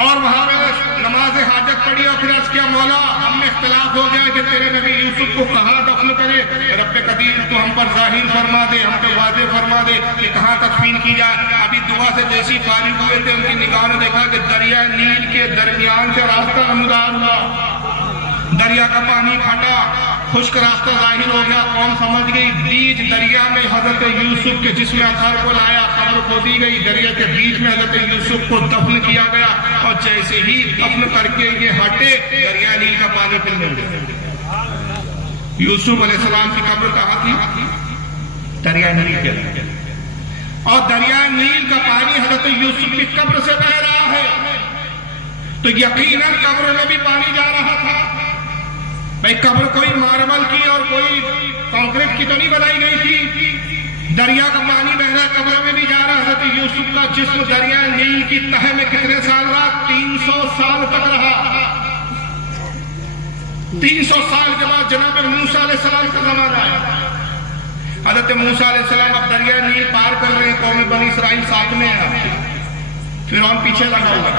اور وہاں پہ نماز حاجت پڑھی اور پھر عرض کیا مولا ہم میں اختلاف ہو گیا کہ تیرے نبی یوسف کو کہاں دفن کرے. رب قدیر تو ہم پر ظاہر فرما دے، ہم پہ واضح فرما دے کہ کہاں تدفین کی جائے. ابھی دعا سے جیسی فارغ ہوئے تھے ان کی نگاہوں نے دیکھا کہ دریا نیل کے درمیان سے راستہ نمودار ہوا، دریا کا پانی پھٹا، خشک راستہ ظاہر ہو گیا. قوم سمجھ گئی بیچ دریا میں حضرت یوسف کے جسم اطہر کو لایا، قبر کھودی گئی، دریا کے بیچ میں حضرت یوسف کو دفن کیا گیا. اور جیسے ہی دفن کر کے یہ ہٹے دریا نیل کا پانی پھر مل گیا. یوسف علیہ السلام کی قبر کہاں تھی؟ دریا نیل کے اندر. اور دریا نیل کا پانی حضرت یوسف کی قبر سے بہ رہا ہے تو یقیناً قبر میں بھی پانی جا رہا تھا. بھائی قبر کوئی ماربل کی اور کوئی کنکریٹ کی تو نہیں بنائی گئی تھی. دریا کا پانی بہ رہا، قبر میں بھی جا رہا. حضرت یوسف کا جسم دریا نیل کی تہہ میں کتنے سال رہا؟ 300 سال تک رہا. 300 سال کے بعد جناب موسیٰ علیہ السلام کا زمانہ آیا. حضرت موسیٰ علیہ السلام اب دریا نیل پار کر رہے ہیں، قوم بنی اسرائیل ساتھ میں ہے. فرعون پیچھے لگا ہوا،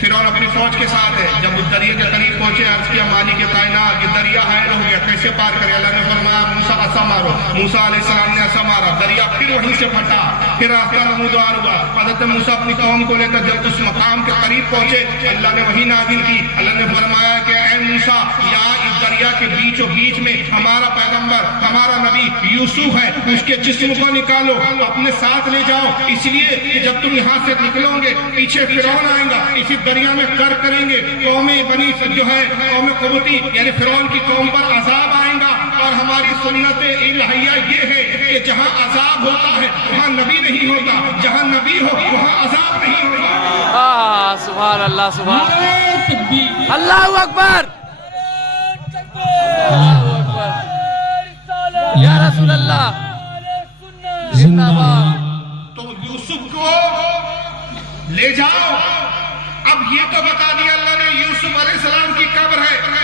فرعون اپنی فوج کے ساتھ ہے. جب اس دریا کے قریب پہنچے عرض کیا مالک کائنات یہ دریا حائل ہو گیا، کیسے پار کرے؟ اللہ نے فرمایا موسیٰ عصا مارو. موسیٰ علیہ السلام نے عصا مارا، دریا پھر وہیں سے پھٹا، پھر راستہ نمودار ہوا. حضرت موسیٰ اپنی قوم کو لے کر جب اس مقام کے قریب پہنچے اللہ نے وہی نازل کی. اللہ نے فرمایا کہ اے موسیٰ یہاں اس دریا کے بیچ و بیچ میں ہمارا پیغمبر ہمارا نبی یوسف ہے، اس کے جسم کو نکالو اپنے ساتھ لے جاؤ، اس لیے کہ جب تم یہاں سے نکلو گے پیچھے فرعون آئے گا، اسی دریا میں کریں گے. قوم بنی جو ہے قوم قبطی یعنی فرعون کی قوم پر عذاب آئے گا. اور ہماری سنت الہیہ یہ ہے کہ جہاں عذاب ہوتا ہے وہاں نبی نہیں ہوتا، جہاں نبی ہو وہاں عذاب نہیں ہوتا. سبحان اللہ، سبحان اللہ اکبر، یا رسول اللہ زندہ باد. تو یوسف کو لے جاؤ. اب یہ تو بتا دیا اللہ نے یوسف علیہ السلام کی قبر ہے،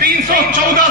314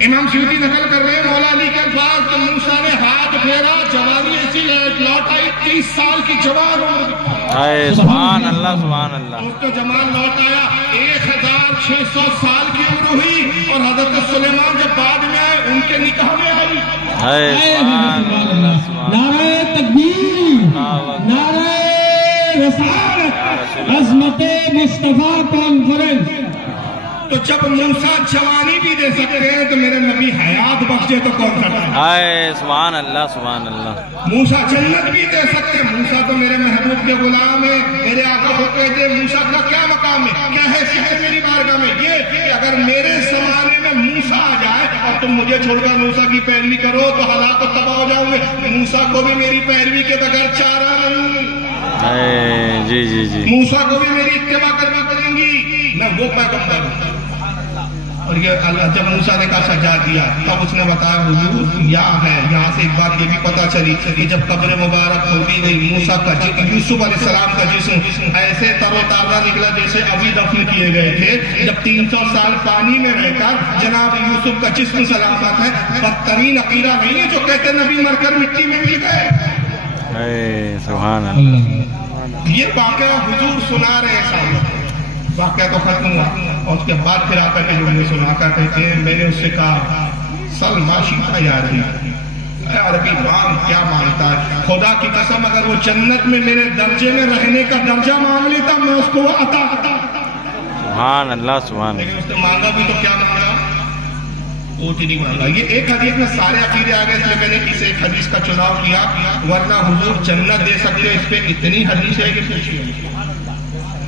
امام سیوطی نقل کر رہے ہیں مولا علی کے الفاظ کہ موسیٰ نے ہاتھ پھیرا جوانی ایسی لوٹ آئی 30 سال کی جوان عمر سبحان اللہ سبحان اللہ اس کو جمال لوٹ آیا 1600 سال کی عمر ہوئی اور حضرت سلیمان جب بعد میں آئے ان کے نکاح میں آئی سبحان اللہ نعرہ تکبیر نعرہ رسالت عظمت مصطفیٰ کانفرنس تو جب موسیٰ جوانی بھی دے سکتے ہیں تو میرے نبی حیات بخشے تو کون سکتا ہے سبحان اللہ سبحان اللہ موسیٰ جنت بھی دے سکتے ہیں موسیٰ تو میرے محبوب کے غلام ہیں میرے آقا کو کہتے ہیں موسیٰ کا کیا مقام ہے کیا حیثیت ہے میری بارگاہ میں یہ کہ اگر میرے زمانے میں موسیٰ آ جائے اور تم مجھے چھوڑ کر موسیٰ کی پیروی کرو تو ہلاک و تباہ ہو جاؤں گے موسیٰ کو بھی میری پیروی کے بغیر چارہ نہیں جی جی جی موسیٰ کو بھی میری اتباع کرنی پڑیں گی میں وہ پیغمبر ہوں اور یہ اللہ جب موسیٰ نے کہا سجا دیا تب اس نے بتایا حضور یہاں ہے یہاں سے ایک بات یہ بھی پتہ چلی کہ جب قبر مبارک کھودی گئی موسیٰ کا یوسف علیہ السلام کا جسم ایسے تر و تازہ نکلا جیسے ابھی دفن کیے گئے تھے جب 300 سال پانی میں رہ کر جناب یوسف کا جسم سلامت ہے بدترین عقیدہ نہیں ہے جو کہتے نبی مر کر مٹی میں مل گئے سبحان اللہ یہ واقعہ حضور سنا رہے ہیں سامنے واقعہ تو ختم ہوا اور اس کے بعد پھر آ کر کے لوگ نے سنا کر کہتے ہیں میں نے اس سے کہا سل ماشیتا یا عربی مانگ کیا مانگتا ہے خدا کی قسم اگر وہ جنت میں میرے درجے میں رہنے کا درجہ مانگ لیتا میں اس کو وہ عطا سبحان اللہ سبحان لیکن اس نے مانگا بھی تو کیا مانگا وہ نہیں مانگا یہ ایک حدیث میں سارے عقیدے آ گئے اس لیے میں نے اس ایک حدیث کا چناؤ کیا ورنہ حضور جنت دے سکتے اس پہ اتنی حدیث ہے کہ پوچھیے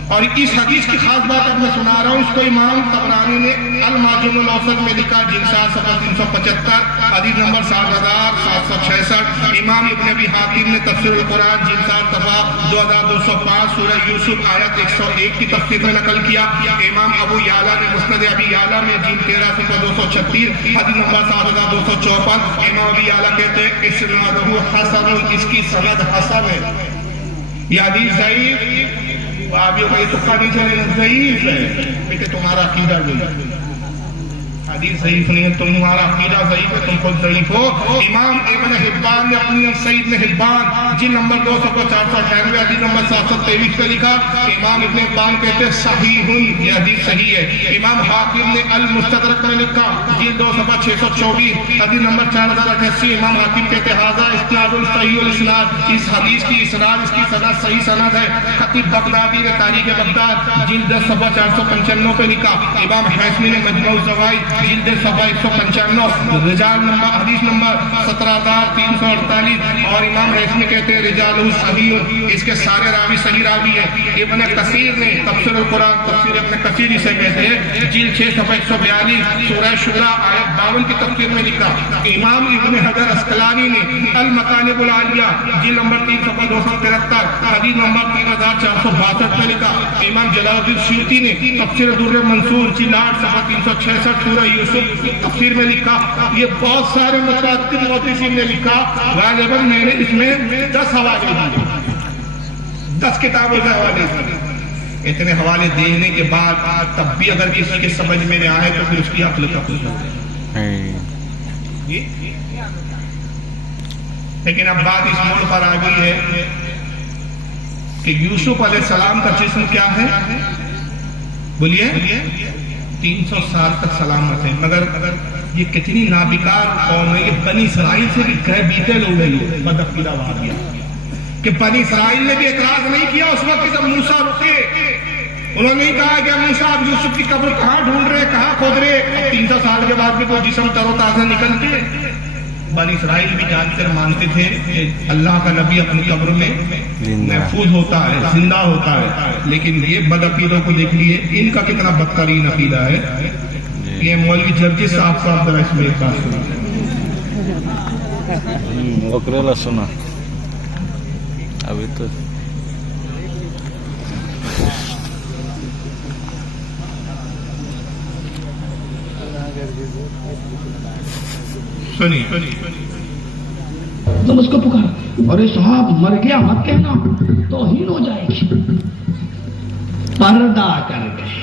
اور اس حدیث کی خاص بات اب میں سنا رہا ہوں اس کو امام طبرانی نے المعجم الاوسط میں لکھا جلسہ صفحہ 375 حدیث نمبر 7766 امام ابن ابی حاتم نے تفسیر القرآن جلسہ صفحہ 2205 سورہ یوسف آیت 101 کی تفسیر میں نقل کیا امام ابو یعلا نے مسند ابی یعلا میں جلد 13 صفحہ 236 حدیث نمبر 7254 امام ابی یعلا کہتے ہیں اسنادہ حسن اس کی سند حسن ہے یہ حدیث ضعیف وہابیوں کا یہ تقہ نہیں چلے ضعیف ہے لیکن تمہارا عقیدہ ضعیف ہے حدیث ضعیف نہیں ہے تمہارا عقیدہ ضعیف ہے تم خود ضعیف ہو امام ابن حبان نے اپنی سعید میں حبان جن نمبر 200-498 حدیث نمبر 723 کا لکھا امام ابن حبان کہتے ہیں صحیح یہ حدیث صحیح ہے امام حاکم نے المستدرک میں لکھا جلد 200-624 حدیث نمبر 4088 امام حاکم کہتے ہیں ھذا اسناد صحیح الاسناد اس حدیث کی اسناد اس کی سند صحیح سند ہے خطیب بغدادی نے تاریخ بغداد جلد 495 پہ لکھا امام حیثمی نے مجموع الزوائد جلد صفحہ 195 رجال نمبر حدیث نمبر 17348 اور امام حیثمی کہتے ہیں رجال صحیح اس کے سارے راوی صحیح راوی ہیں ابن کثیر نے تفسیر القرآن تفسیر ابن کثیر اسے کہتے ہیں جلد 6 صفحہ 142 سورہ شورى آیت 52 کی تفسیر میں لکھا امام ابن حجر اسقلانی نے المطالب العالیہ جلد نمبر 3 صفحہ 273 حدیث نمبر 3462 میں لکھا امام جلال الدین سیوطی نے تفسیر در منصور جلد 8 صفحہ 366 سورہ یوسف تفسیر میں لکھا یہ بہت سارے متعدد محدثین نے لکھا غالباً میں نے اس میں 10 حوالے دیے 10 کتابوں کے حوالے دیے اتنے حوالے دینے کے بعد تب بھی اگر کسی کے سمجھ میں نہ آئے تو پھر اس کی عقل کا قصور ہے لیکن اب بات اس موڑ پر آ گئی ہے کہ یوسف علیہ السلام کا جسم کیا ہے بولیے 300 سال تک سلامت ہے مگر یہ کتنی نابکار قوم ہے یہ بنی اسرائیل سے بھی گئے بیتے لوگ ہیں بدعقیدہ وہابیہ کہ بنی اسرائیل نے بھی اعتراض نہیں کیا اس وقت جب موسیٰ رکے انہوں نے کہا کہ موسیٰ آپ یوسف کی قبر کہاں ڈھونڈ رہے کہاں کھود رہے 300 سال کے بعد بھی کوئی جسم تر و تازہ نکلتے بنی اسرائیل بھی جان کر مانتے تھے کہ اللہ کا نبی اپنی قبر میں محفوظ ہوتا ہے زندہ ہوتا ہے لیکن یہ بدعقیدوں کو دیکھ لیے ان کا کتنا بدترین عقیدہ ہے یہ مولوی جرجس صاحب صاحب ذرا اس میں ایک بات سنا ابھی تو تم اس کو پکار ارے صاحب مر گیا مت کہنا توہین ہو جائے گی پردہ کر گئے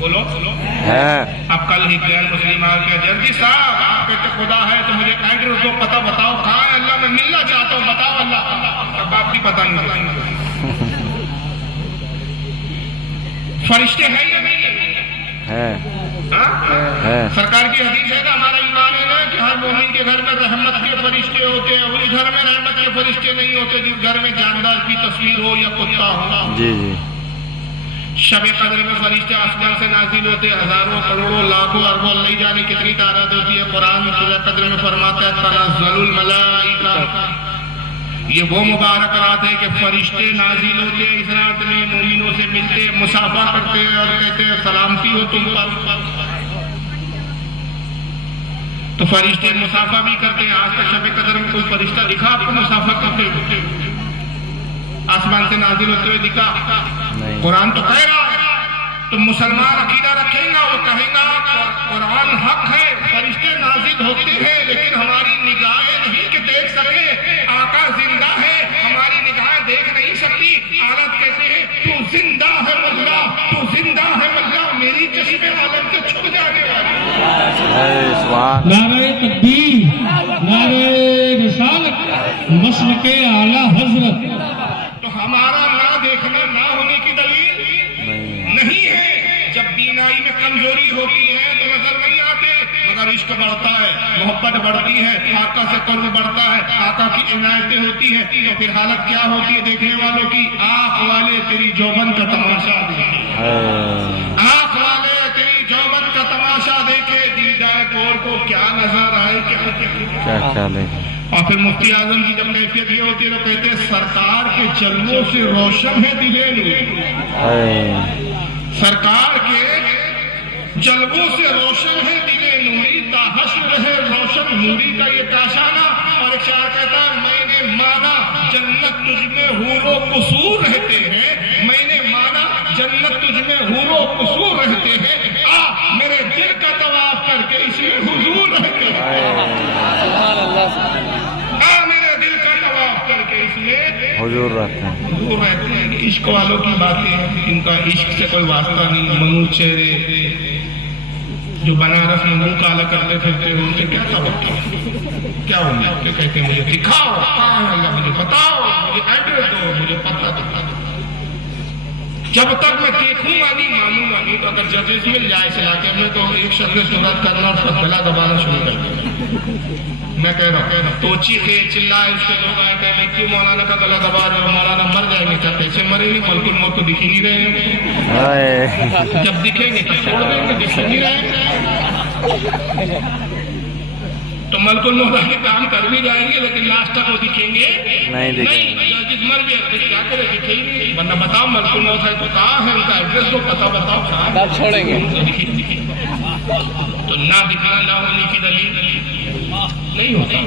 بولو ہے اب کل ہی غیر مسلم آ کے جرجی صاحب آپ کہتے خدا ہے تو مجھے ایڈریس دو، پتہ بتاؤ کہاں ہے اللہ، میں ملنا چاہتا ہوں، بتاؤ اللہ، اب آپ بھی پتہ نہیں فرشتے ہیں یا نہیں ہے ہاں؟ سرکار کی حدیث ہے نا، ہمارا ایمان ہے نا کہ ہر مومن کے گھر میں رحمت کے فرشتے ہوتے ہیں، وہی گھر میں رحمت کے فرشتے نہیں ہوتے جس گھر میں جاندار کی تصویر ہو یا کتا ہو۔ جی جی شب قدر میں فرشتے آسمان سے نازل ہوتے ہیں، ہزاروں کروڑوں لاکھوں اربوں نہیں جانے کتنی تعداد ہوتی ہے۔ قرآن سورہ قدر میں فرماتا ہے تنزل الملائکہ، یہ وہ مبارک رات ہے کہ فرشتے نازل ہوتے ہیں، اس رات میں مومنوں سے ملتے، مصافحہ کرتے ہیں اور کہتے ہیں سلامتی ہو تم پر۔ تو فرشتے مصافحہ بھی کرتے ہیں۔ آج تک شب قدر میں کوئی فرشتہ دکھا آپ کو مصافحہ کرتے ہوئے؟ آسمان سے نازل ہوتے ہوئے دکھا؟ قرآن تو کہہ رہا ہے، تو مسلمان عقیدہ رکھے گا، وہ کہے گا قرآن حق ہے، فرشتے نازل ہوتے ہیں، لیکن ہماری نگاہیں نہیں کہ دیکھ سکے، آقا زندہ ہے، ہماری نگاہیں دیکھ نہیں سکتی۔ حالت کیسے ہے؟ تو زندہ ہے مولا، تو زندہ ہے مولا، میری چشم عالم کے چھپ جانے والی۔ سبحان نعرہ تکبیر، نعرہ رسالت، مشرق اعلیٰ حضرت۔ تو ہمارا نہ دیکھنا نہ ہونے کی دلیل نہیں ہے۔ جب بینائی میں کمزوری ہوتی ہے تو نظر نہیں آتے، مگر عشق بڑھتا ہے، محبت بڑھتی ہے، آقا سے قرب بڑھتا ہے، آقا کی عنایتیں ہوتی ہیں، تو پھر حالت کیا ہوتی ہے دیکھنے والوں کی؟ آنکھ والے تیری جوبن کا تماشا دیکھے، آنکھ والے تیری جوبن کا تماشا دیکھے، دل جائے کور کو کیا نظر آئے، کیا خیال ہے؟ اور پھر مفتی اعظم کی جب کیفیت یہ ہوتی ہے تو کہتے ہیں سرکار کے جلووں سے روشن ہے دلے نور، سرکار کے جلووں سے روشن ہے دلے نوری، تا حشر ہے روشن نوری کا یہ کاشانہ۔ اور ایک شاعر کہتا ہے میں نے مانا جنت تجھ میں حور و قصور رہتے ہیں، میں نے مانا جنت تجھ میں حور و قصور رہتے ہیں، آ میرے دل کا طواف کر کے اس میں حضور رہتے ہیں، میرے دل کا طواف کر کے اس میں حضور رہتے ہیں، حضور رہتے ہیں۔ عشق والوں کی باتیں ہیں، ان کا عشق سے کوئی واسطہ نہیں۔ منو چہرے جو بنارس میں منہ کالا کرتے پھرتے ہیں، ان سے کیا توقع، کیا امید؟ کہ کہتے ہیں مجھے دکھاؤ کہاں ہے اللہ، مجھے بتاؤ، مجھے ایڈریس دو، مجھے پتہ دکھا دو۔ جب تک میں دیکھوں گا نہیں مانوں گا نہیں، تو اگر ججز مل جائے اس علاقے میں تو ایک شخص نے صورت کرنا اور اس کا گلا دبانا شروع کر دیا۔ میں کہہ رہا ہوں تو چیخے چلائے، اس کے لوگ آئے کہ میں کیوں مولانا کا گلا دبا رہے ہو، مولانا مر جائیں گے، کیا پیسے مریں گے؟ ملک الموت تو دکھ ہی نہیں رہے ہیں، جب دکھیں گے تو چھوڑ دیں گے، دکھ ہی نہیں رہے ہیں۔ تو ملک الموت کے کام کر بھی جائیں گے لیکن لاسٹ تک وہ دکھیں گے نہیں، جس مر گیا کیا کرے، دکھے ہی نہیں، ورنہ بتاؤ ملک الموت ہے تو کہاں ہے، ان کا ایڈریس کو پتہ بتاؤ کہاں چھوڑیں گے۔ تو نہ دکھنا نہ ہونے کی دلیل نہیں ہوتا،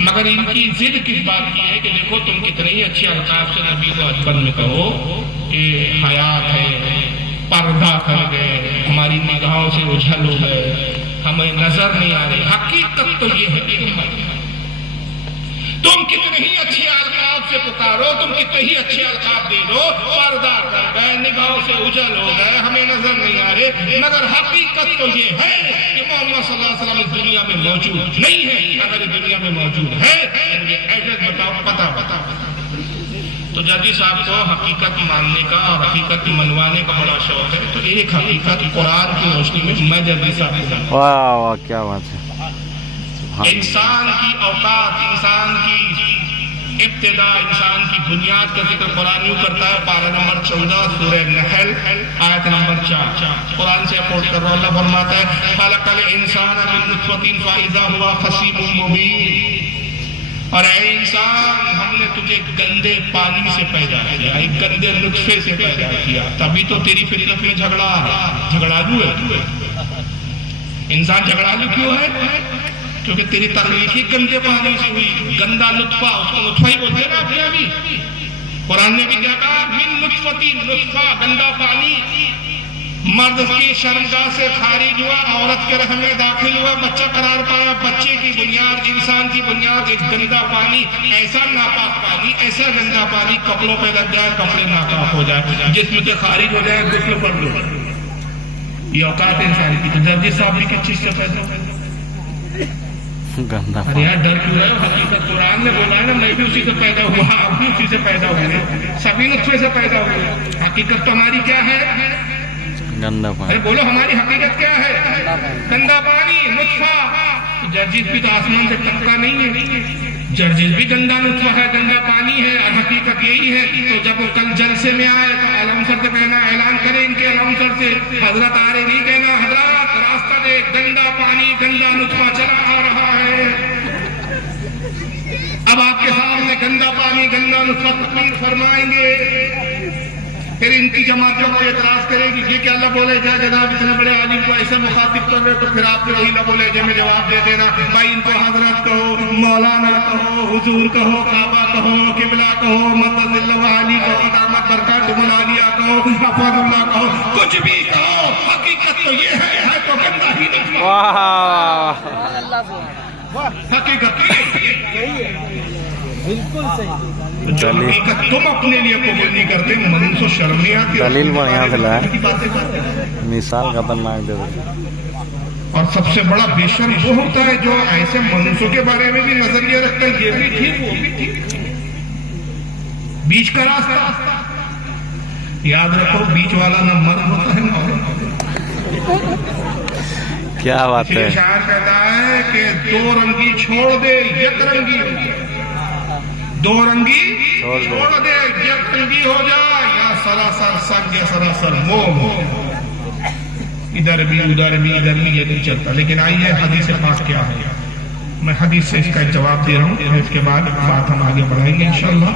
مگر ان کی ضد کس بات کی ہے کہ دیکھو تم کتنے ہی اچھے القاب سے نبی کو اجبن میں کہو کہ حیات ہے، پردہ کر گئے، ہماری نگاہوں سے اجھل ہو گئے، ہمیں نظر نہیں آ رہی۔ حقیقت تو یہ ہے تم کتنے ہی اچھے القاب سے پکارو، تم کتنے ہی اچھے القاب دے دو، پردہ کر گئے، نگاہوں سے اجل ہو گئے، ہمیں نظر نہیں آ رہے، مگر حقیقت تو یہ ہے کہ محمد صلی اللہ علیہ وسلم اس دنیا میں موجود نہیں ہے۔ اگر اس دنیا میں موجود ہے تو مجھے ایڈریس بتاؤ، پتہ۔ تو جدی صاحب کو حقیقت ماننے کا اور حقیقت منوانے کا بڑا شوق ہے، تو ایک حقیقت قرآن کی روشنی میں جدی صاحب کو واہ واہ کیا بات ہے۔ انسان کی اوقات، انسان کی ابتدا، انسان کی بنیاد کا ذکر قرآن یوں کرتا ہے، پارہ نمبر 14 سورہ نحل آیت نمبر 4، قرآن سے اپورٹ کر رہا ہوں، اللہ فرماتا ہے خلق الانسان من نطفۃ فاذا هو خصیم مبین، اور اے انسان ہم نے تجھے گندے پانی سے پیدا کیا، ایک گندے نطفے سے پیدا کیا، تبھی تو تیری فطرت میں جھگڑالو ہے۔ انسان جھگڑالو کیوں ہے؟ کیونکہ تیری تخلیق ہی گندے پانی سے ہوئی، گندا نطفہ، اس کو نطفہ ہی بولتے ہیں نا اپنے ابھی۔ قرآن نے بھی کیا کہا؟ من نطفتی، نطفہ گندا پانی، مرد کی شرمگاہ سے خارج ہوا، عورت کے رحم میں داخل ہوا، بچہ قرار پایا، بچے کی بنیاد، انسان کی بنیاد ایک گندا پانی، ایسا ناپاک پانی، ایسا گندا پانی کپڑوں پہ لگ جائے، کپڑے ناپاک ہو جائے، جسم سے خارج ہو جائے، غسل فرض ہو۔ یہ اوقات انسان کی. تو جرجس صاحب بھی کس چیز سے پیدا ہوئے؟ گندا ارے یار ڈر کیوں رہے ہو؟ حقیقت قرآن نے بولا ہے نا میں بھی اسی سے پیدا ہوا, آپ بھی اسی سے پیدا ہوئے, سبھی نطفے سے پیدا ہوئے. حقیقت تو ہماری کیا ہے؟ گندا ارے پانی. بولو ہماری حقیقت کیا ہے؟ گندا پانی, نطفہ. جرجس بھی تو آسمان سے ٹپکا نہیں ہے, جرجس بھی گندا نطفہ ہے, گندا پانی ہے, اور حقیقت یہی ہے. تو جب وہ کل جلسے میں آئے تو الاؤنسر سے کہنا, اعلان کرے ان کے الاؤنسر سے, حضرت آ رہے نہیں کہنا حضرات راستہ دے, گندا پانی گندا نطفہ چلا آ رہا ہے. اب آپ کے سامنے گندا پانی گندا نطفہ تقریر فرمائیں گے. پھر ان کی جماعت جو اعتراض کرے گی یہ کیا اللہ بولے جا جناب اتنے بڑے عالم کو ایسے مخاطب کر رہے, تو پھر آپ کے وہی نہ بولے جے میں جواب دے دینا بھائی ان کو حضرت کہو, مولانا کہو, حضور کہو, کعبہ کہو, قبلہ کہو, مدد اللہ علی کہو, دامت برکات ملالیہ کہو, حفظ اللہ کہو, کچھ بھی کہو, حقیقت تو یہ ہے تو گندا ہی نکلا. حقیقت جو حقیقت تم اپنے لیے قبول نہیں کرتے, من سے شرم نہیں آتی. دلیل بڑھیا دلا ہے, مثال خطرناک دے دے. اور سب سے بڑا بے شرم وہ ہوتا ہے جو ایسے منصوں کے بارے میں بھی نظریہ رکھتا ہے, یہ بھی ٹھیک وہ بھی ٹھیک, بیچ کا راستہ. یاد رکھو بیچ والا نہ مرد ہوتا ہے نہ عورت. کیا بات ہے. شاعر کہتا ہے کہ دو رنگی چھوڑ دے یک رنگی, دو رنگی چھوڑ دے یک رنگی ہو جائے, یا سراسر سنگ یا سراسر موم, ادھر بھی ادھر بھی ادھر بھی یہ نہیں چلتا. لیکن آئیے حدیث پاک کیا ہے, میں حدیث سے اس کا جواب دے رہا ہوں, اس کے بعد بات ہم آگے بڑھائیں گے انشاءاللہ.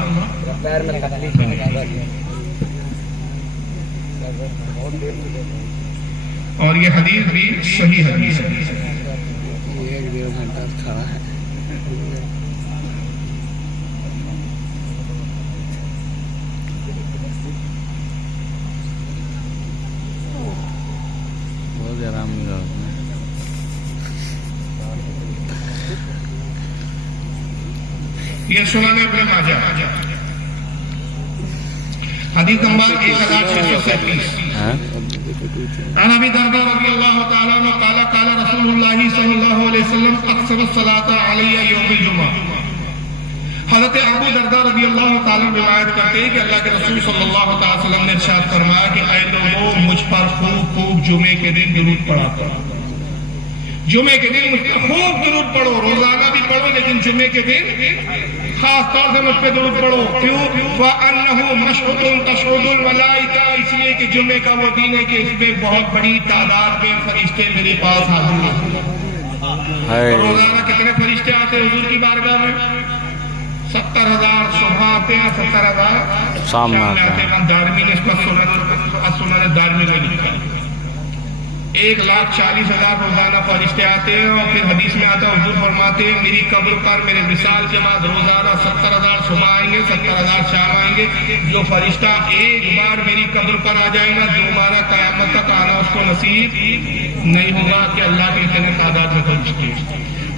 اور یہ حدیث بھی صحیح حدیث ہے. یہ سنن ابن ماجہ حدیث نمبر 1637. عن ابی درداء رضی اللہ تعالیٰ عنہ قال قال رسول اللہ صلی اللہ علیہ وسلم اقسم الصلاة علی یوم الجمعہ. حضرت ابو درداء رضی اللہ تعالیٰ روایت کرتے ہیں کہ اللہ کے رسول صلی اللہ علیہ وسلم نے ارشاد فرمایا کہ اے لوگوں مجھ پر خوب خوب جمعے کے دن درود پڑھا کرو. جمعے کے دن مجھ پر خوب درود پڑھو, روزانہ بھی پڑھو لیکن جمعے کے دن خاص طور سے مجھ پہ درود پڑھو. کیوں؟ وَأَنَّهُ مَشْهُدٌ تَشْهُدُ الْمَلَائِكَةُ, اس لیے کہ جمعے کا وہ دن ہے کہ اس میں بہت بڑی تعداد میں فرشتے میرے پاس حاضر ہیں. روزانہ کتنے فرشتے آتے ہیں حضور کی بارگاہ میں؟ 70,000 صبح آتے ہیں, 70,000 شام میں آتے ہیں. دارمی نے اس کا سنن دارمی میں لکھا ہے 1,40,000 روزانہ فرشتے آتے ہیں. اور پھر حدیث میں آتا ہے حضور فرماتے ہیں میری قبر پر میرے وصال کے بعد روزانہ 70,000 صبح آئیں گے, 70,000 شام آئیں گے. جو فرشتہ ایک بار میری قبر پر آ جائے گا دوبارہ قیامت تک آنا اس کو نصیب نہیں ہوگا کہ اللہ کے اتنے تعداد میں فرشتے.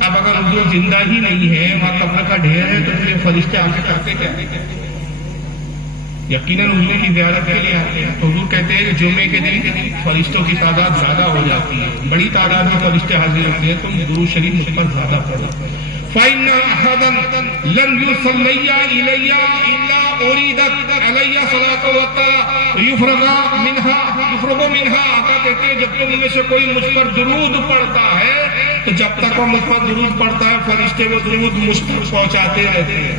اب اگر حضور زندہ ہی نہیں ہے, وہاں قبر کا ڈھیر ہے, تو پھر فرشتے آ کے کرتے کیا؟ یقیناً حضور کی زیارت کے لیے آتے ہیں. تو حضور کہتے ہیں کہ جمعے کے دن فرشتوں کی تعداد زیادہ ہو جاتی ہے, بڑی تعداد میں فرشتے حاضر ہوتے ہیں, تم درود شریف مجھ پر زیادہ پڑھو. فَإِنَّ أَحَدًا لَمْ يُصَلِّيَ إِلَيَّ إِلَّا أُرِيدَتْ عَلَيَّ صَلَاةُ وَتَّى يُفْرَغَ مِنْهَا. آقا کہتے ہیں جب تم میں سے کوئی مجھ پر درود پڑھتا ہے تو جب تک وہ مجھ پر درود پڑھتا ہے فرشتے وہ درود مجھ تک پہنچاتے رہتے ہیں,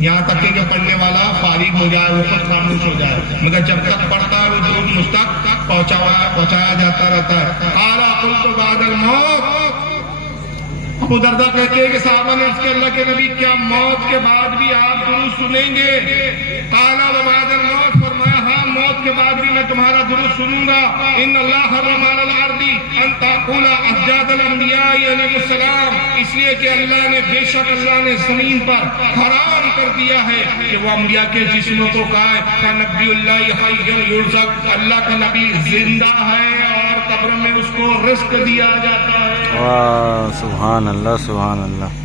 یہاں تک کہ پڑھنے والا فارغ ہو جائے, وہ خود خاموش ہو جائے, مگر جب تک پڑھتا ہے وہ درود مجھ تک پہنچایا جاتا رہتا ہے. قال قلت بعد الموت. ابو درداء کہتے ہیں کہ صحابہ نے اس کے اللہ کے نبی کیا موت کے بعد بھی آپ درود سنیں گے؟ قال بعد الموت, فرمایا ہاں موت کے بعد بھی میں تمہارا درود سنوں گا. ان اللہ حرم علی الارض ان تاکل اجداد الانبیاء علیہ السلام, اس لیے کہ اللہ نے بے شک اللہ نے زمین پر حرام کر دیا ہے کہ وہ انبیاء کے جسموں کو کھائے. فنبی اللہ حی یرزق, اللہ کا نبی زندہ ہے اور قبر میں اس کو رزق دیا جاتا ہے. سبحان اللہ سبحان اللہ.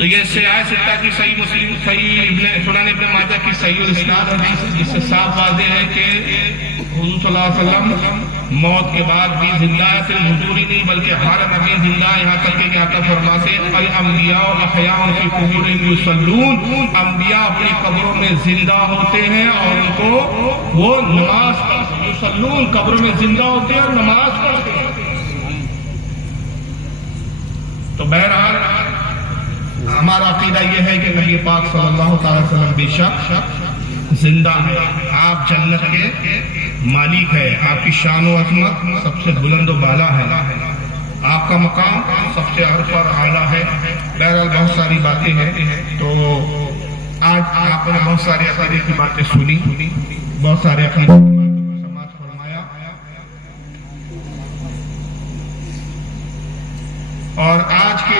تو یہ سیاہ ستہ کی صحیح مسلم سنن ابن ماجہ کی صحیح الاسناد حدیث جس سے صاف واضح ہے کہ حضور صلی اللہ علیہ وسلم موت کے بعد بھی زندہ ہے، صرف حضور ہی نہیں بلکہ ہر نبی زندہ ہے، یہاں تک کہ آقا فرماتے ہیں الانبیاء احیاء فی قبورہم یصلون، انبیاء اپنی قبروں میں زندہ ہوتے ہیں اور ان کو وہ نماز پڑھتے ہیں، یصلون قبروں میں زندہ ہوتے ہیں اور نماز پڑھتے ہیں۔ تو بہرحال ہمارا عقیدہ یہ ہے کہ نبی پاک صلی اللہ تعالی وسلم بے شک زندہ ہے، آپ جنت کے مالک ہے، آپ کی شان و عظمت سب سے بلند و بالا ہے، آپ کا مقام سب سے عرف اور اعلیٰ ہے۔ بہرحال بہت ساری باتیں ہیں، تو آج آپ نے بہت سارے عقیدے کی باتیں سنی، بہت سارے عقیدے کی باتوں کو سماعت فرمایا، اور آج کے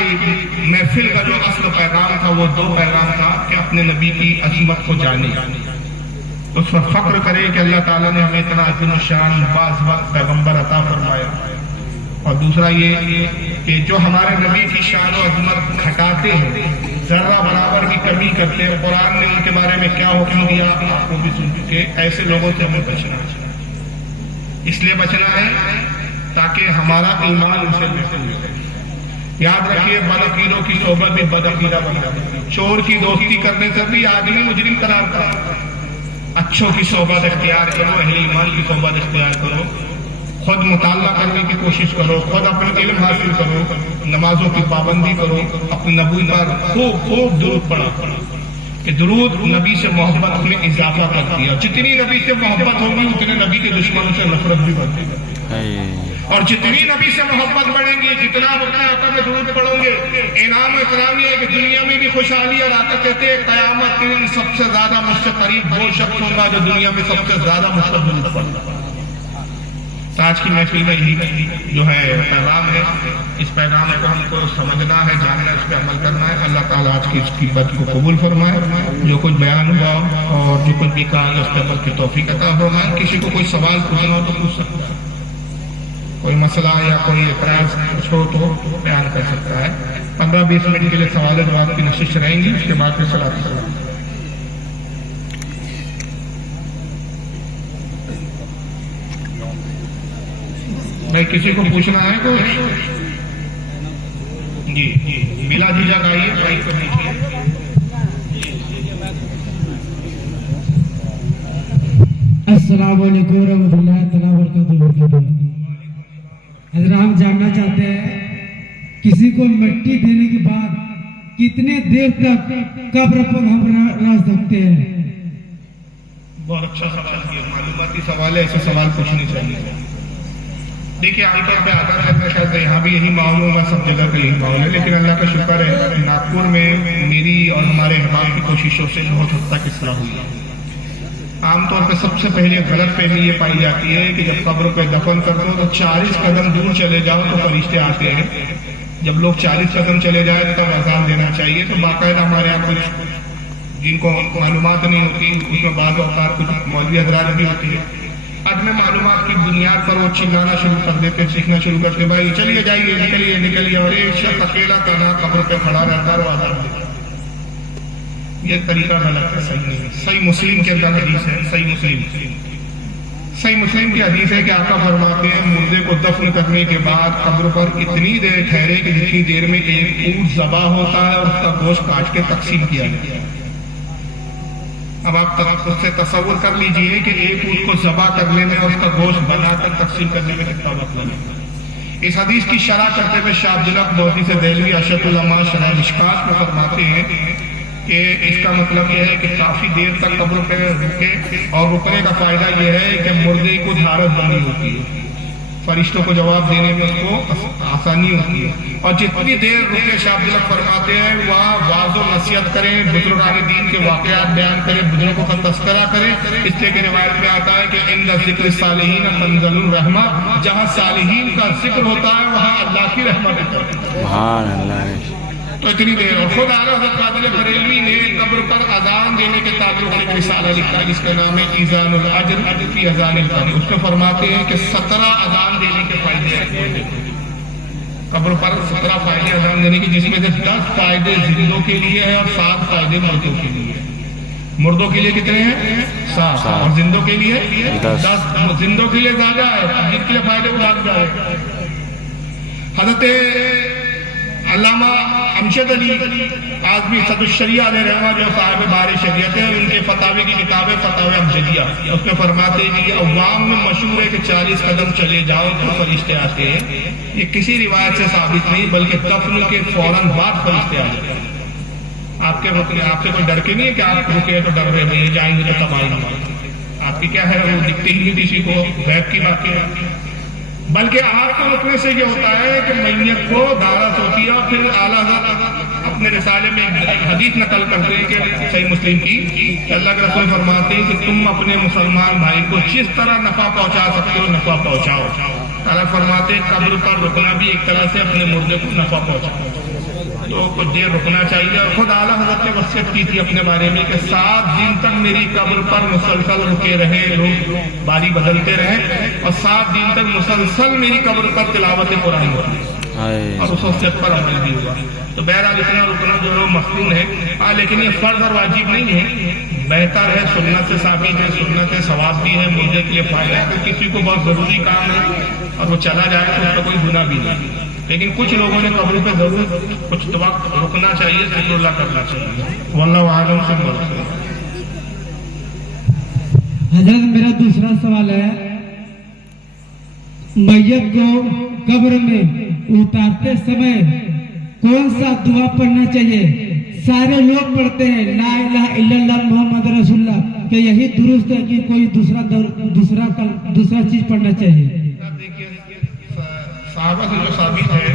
محفل کا جو اصل پیغام تھا وہ دو پیغام تھا کہ اپنے نبی کی عظمت کو جانے، اس پر فخر کرے کہ اللہ تعالیٰ نے ہمیں اتنا عظیم الشان باعظمت پیغمبر عطا فرمایا، اور دوسرا یہ کہ جو ہمارے نبی کی شان و عظمت گھٹاتے ہیں، ذرہ برابر بھی کمی کرتے ہیں، قرآن نے ان کے بارے میں کیا حکم دیا آپ کو بھی سن چکے، ایسے لوگوں سے ہمیں بچنا ہے، اس لیے بچنا ہے تاکہ ہمارا ایمان ان سے محفوظ ہو۔ یاد رکھیے بد عقیدوں کی صحبت بھی بد عقیدہ بنا دیتی ہے، چور کی دوستی کرنے سے بھی آدمی مجرم قرار کرتا ہے۔ اچھوں کی صحبت اختیار کرو، اہل ایمان کی صحبت اختیار کرو، خود مطالعہ کرنے کی کوشش کرو، خود اپنا علم حاصل کرو، نمازوں کی پابندی کرو، اپنے نبی پر خوب درود پڑھو، کہ درود نبی سے محبت میں اضافہ کرتی ہے، اور جتنی نبی سے محبت ہوگی اتنے نبی کے دشمنوں سے نفرت بھی بڑھتی ہے، اور جتنی نبی سے محبت بڑھیں گی، جتنا اپنے آقا میں درود پڑھو گے، انعام و اکرام یہ ہے کہ دنیا میں بھی خوشحالی، اور آقا کہتے ہیں قیامت کے دن سب سے زیادہ مجھ سے قریب وہ شخص ہوگا جو دنیا میں سب سے زیادہ مجھ پر درود پڑھتا ہے۔ آج کی محفل میں یہی جو ہے پیغام ہے، اس پیغام کو ہم کو سمجھنا ہے، جاننا، اس پہ عمل کرنا ہے۔ اللہ تعالیٰ آج کی اس کی بات کو قبول فرمائے، جو کچھ بیان ہوا اور جو کچھ بھی کہا اس پہ عمل کی توفیق عطا فرمائے۔ کسی کو کوئی سوال پوچھنا ہو تو پوچھ سکتا ہے، کوئی مسئلہ یا کوئی اعتراض کچھ ہو تو بیان کر سکتا ہے۔ 15-20 منٹ کے لیے سوال و جواب کی نشست رہیں گی، اس کے بعد پھر صلاۃ السلام۔ بھائی کسی کو پوچھنا ہے تو جی بلا جھجھک آئیے، بھائی کو دیکھیے۔ السلام علیکم ورحمۃ اللہ تعالیٰ وبرکاتہ۔ حضرت ہم جاننا چاہتے ہیں کسی کو مٹی دینے کے بعد کتنے دیر تک قبر پر ہم رہ سکتے ہیں؟ بہت اچھا سوال کیا، معلوماتی سوال ہے، ایسے سوال پوچھنے چاہیے۔ دیکھیے عام طور پہ آتا ہے، میں شاید یہاں بھی یہی ماحول ہوگا، سب جگہ کا یہی ماحول ہے، لیکن اللہ کا شکر ہے ناگپور میں میری اور ہمارے احباب کی کوششوں سے بہت حد تک اصلاح ہوئی ہے۔ عام طور پہ سب سے پہلے غلط فہمی یہ پائی جاتی ہے کہ جب قبر پہ دفن کر دو تو 40 قدم دور چلے جاؤ تو فرشتے آتے ہیں، جب لوگ 40 قدم چلے جائیں تب اذان دینا چاہیے۔ تو باقاعدہ ہمارے یہاں کچھ جن کو معلومات نہیں ہوتی، اس میں بعض اوقات کچھ مولوی حضرات بھی ہوتی ہے، عدم معلومات کی بنیاد پر وہ چلانا شروع کر دیتے، سیکھنا شروع کرتے، بھائی چلیے جائیے، نکلیے نکلیے، اور ایک شخص اکیلا تنہا قبر پہ کھڑا رہتا ہے اور آزاد دیتا ہے۔ یہ طریقہ غلط ہے، صحیح نہیں ہے۔ صحیح مسلم کے اندر حدیث ہے، صحیح مسلم کی حدیث ہے کہ آقا فرماتے ہیں مردے کو دفن کرنے کے بعد قبر پر اتنی دیر ٹھہرے کہ جتنی دیر میں ایک اونٹ ذبح ہوتا ہے اور اس کا گوشت کاٹ کے تقسیم کیا جاتا ہے۔ اب آپ اس سے تصور کر لیجئے کہ ایک اونٹ کو ذبح کرنے میں اور اس کا گوشت بنا کر تقسیم کرنے میں کتنا وقت لگے۔ اس حدیث کی شرح کرتے ہوئے شاہ عبدالحق بہتی سے دہلوی اشرف العلماء شرح مشکات میں فرماتے ہیں کہ اس کا مطلب یہ ہے کہ کافی دیر تک قبر پہ رکے، اور رکنے کا فائدہ یہ ہے کہ مردے کو دھارت بنی ہوتی ہے، فرشتوں کو جواب دینے میں اس کو آسانی ہوتی ہے، اور جتنی دیر رکے شاہ عبدالحق فرماتے ہیں وہاں واعظ و نصیحت کریں، بزرگان دین کے واقعات بیان کریں، بزرگوں کا تذکرہ کریں، اس لیے کہ روایت میں آتا ہے کہ عند ذکر الصالحین تنزل الرحمہ، جہاں صالحین کا ذکر ہوتا ہے وہاں اللہ کی رحمت ہوتی ہے۔ سبحان اللہ۔ تو اتنی دیر، اور خود اعلیٰ حضرت قادر بریلوی نے قبر پر اذان دینے کے تعلق سے ایک رسالہ لکھا جس کا نام ہے ایذان الاجر فی اذان القبر۔ اس میں فرماتے ہیں کہ 17 اذان دینے کے فائدے ہیں۔ قبر پر 17 فائدے اذان دینے کی، جس میں سے 10 فائدے زندوں کے لیے ہے اور 7 فائدے مردوں کے لیے۔ مردوں کے لیے کتنے ہیں؟ 7، اور زندوں کے لیے 10۔ زندوں کے لیے زیادہ ہے، جن کے لیے فائدے کو بھاگ جائے۔ حضرت علامہ امجد علی اعظمی صدر الشریعہ علیہ رحمہ جو صاحب بار شریعت ہے، ان کے فتاوی کی کتاب ہے فتاوی امجدیہ، اس میں فرماتے ہیں کہ عوام میں مشہور ہے کہ 40 قدم چلے جاؤ تو فرشتے آتے ہیں۔ یہ کسی روایت سے ثابت نہیں، بلکہ دفن کے فوراً بعد فرشتے آ جاتے ہیں۔ آپ کے کوئی ڈر کے نہیں ہے کہ آپ رکے تو ڈر رہے نہیں جائیں گے تو تباہی نہیں، آپ کی کیا ہے وہ دکھتے ہی نہیں کسی کو، غیب کی باتیں ہیں۔ بلکہ آپ کو رکنے سے یہ ہوتا ہے کہ میت کو دھارت ہوتی ہے، اور پھر اعلیٰ حضرت اپنے رسالے میں ایک حدیث نقل کرتے ہیں کہ صحیح مسلم کی، کہ اللہ کے رسول فرماتے ہیں کہ تم اپنے مسلمان بھائی کو جس طرح نفع پہنچا سکتے ہو نفع پہنچاؤ۔ اللہ فرماتے ہیں قبر پر رکنا بھی ایک طرح سے اپنے مردے کو نفع پہنچاؤ، تو کچھ دیر رکنا چاہیے۔ اور خود اعلیٰ حضرت نے وصیت کی تھی اپنے بارے میں کہ 7 دن تک میری قبر پر مسلسل رکے رہے، لوگ باری بدلتے رہے، اور 7 دن تک مسلسل میری قبر پر تلاوت قرآن ہوتی، اور اس وصیت پر عمل بھی ہوا۔ تو بہرحال اتنا رکنا جو ہے مخصوص ہے، لیکن یہ فرض اور واجب نہیں ہے، بہتر ہے، سنت سے ثابت ہے، سنت ہے، ثواب بھی ہے، مردے کے لیے فائدہ ہے۔ تو کسی کو بہت ضروری کام ہے اور وہ چلا جائے تو اس کا کوئی گناہ بھی نہیں، لیکن کچھ لوگوں نے قبر پہ ضرور کچھ وقت رکنا چاہیے، ذکر اللہ کرنا چاہیے۔ واللہ اعلم ثم رسول۔ حضرت میرا دوسرا سوال ہے، میت کو قبر میں اتارتے سمے کون سا دعا پڑھنا چاہیے؟ سارے لوگ پڑھتے ہیں لا الہ الا اللہ محمد رسول اللہ، کہ یہی درست ہے کہ کوئی دوسرا چیز پڑھنا چاہیے؟ دیکھیے صحابہ سے جو ثابت ہے،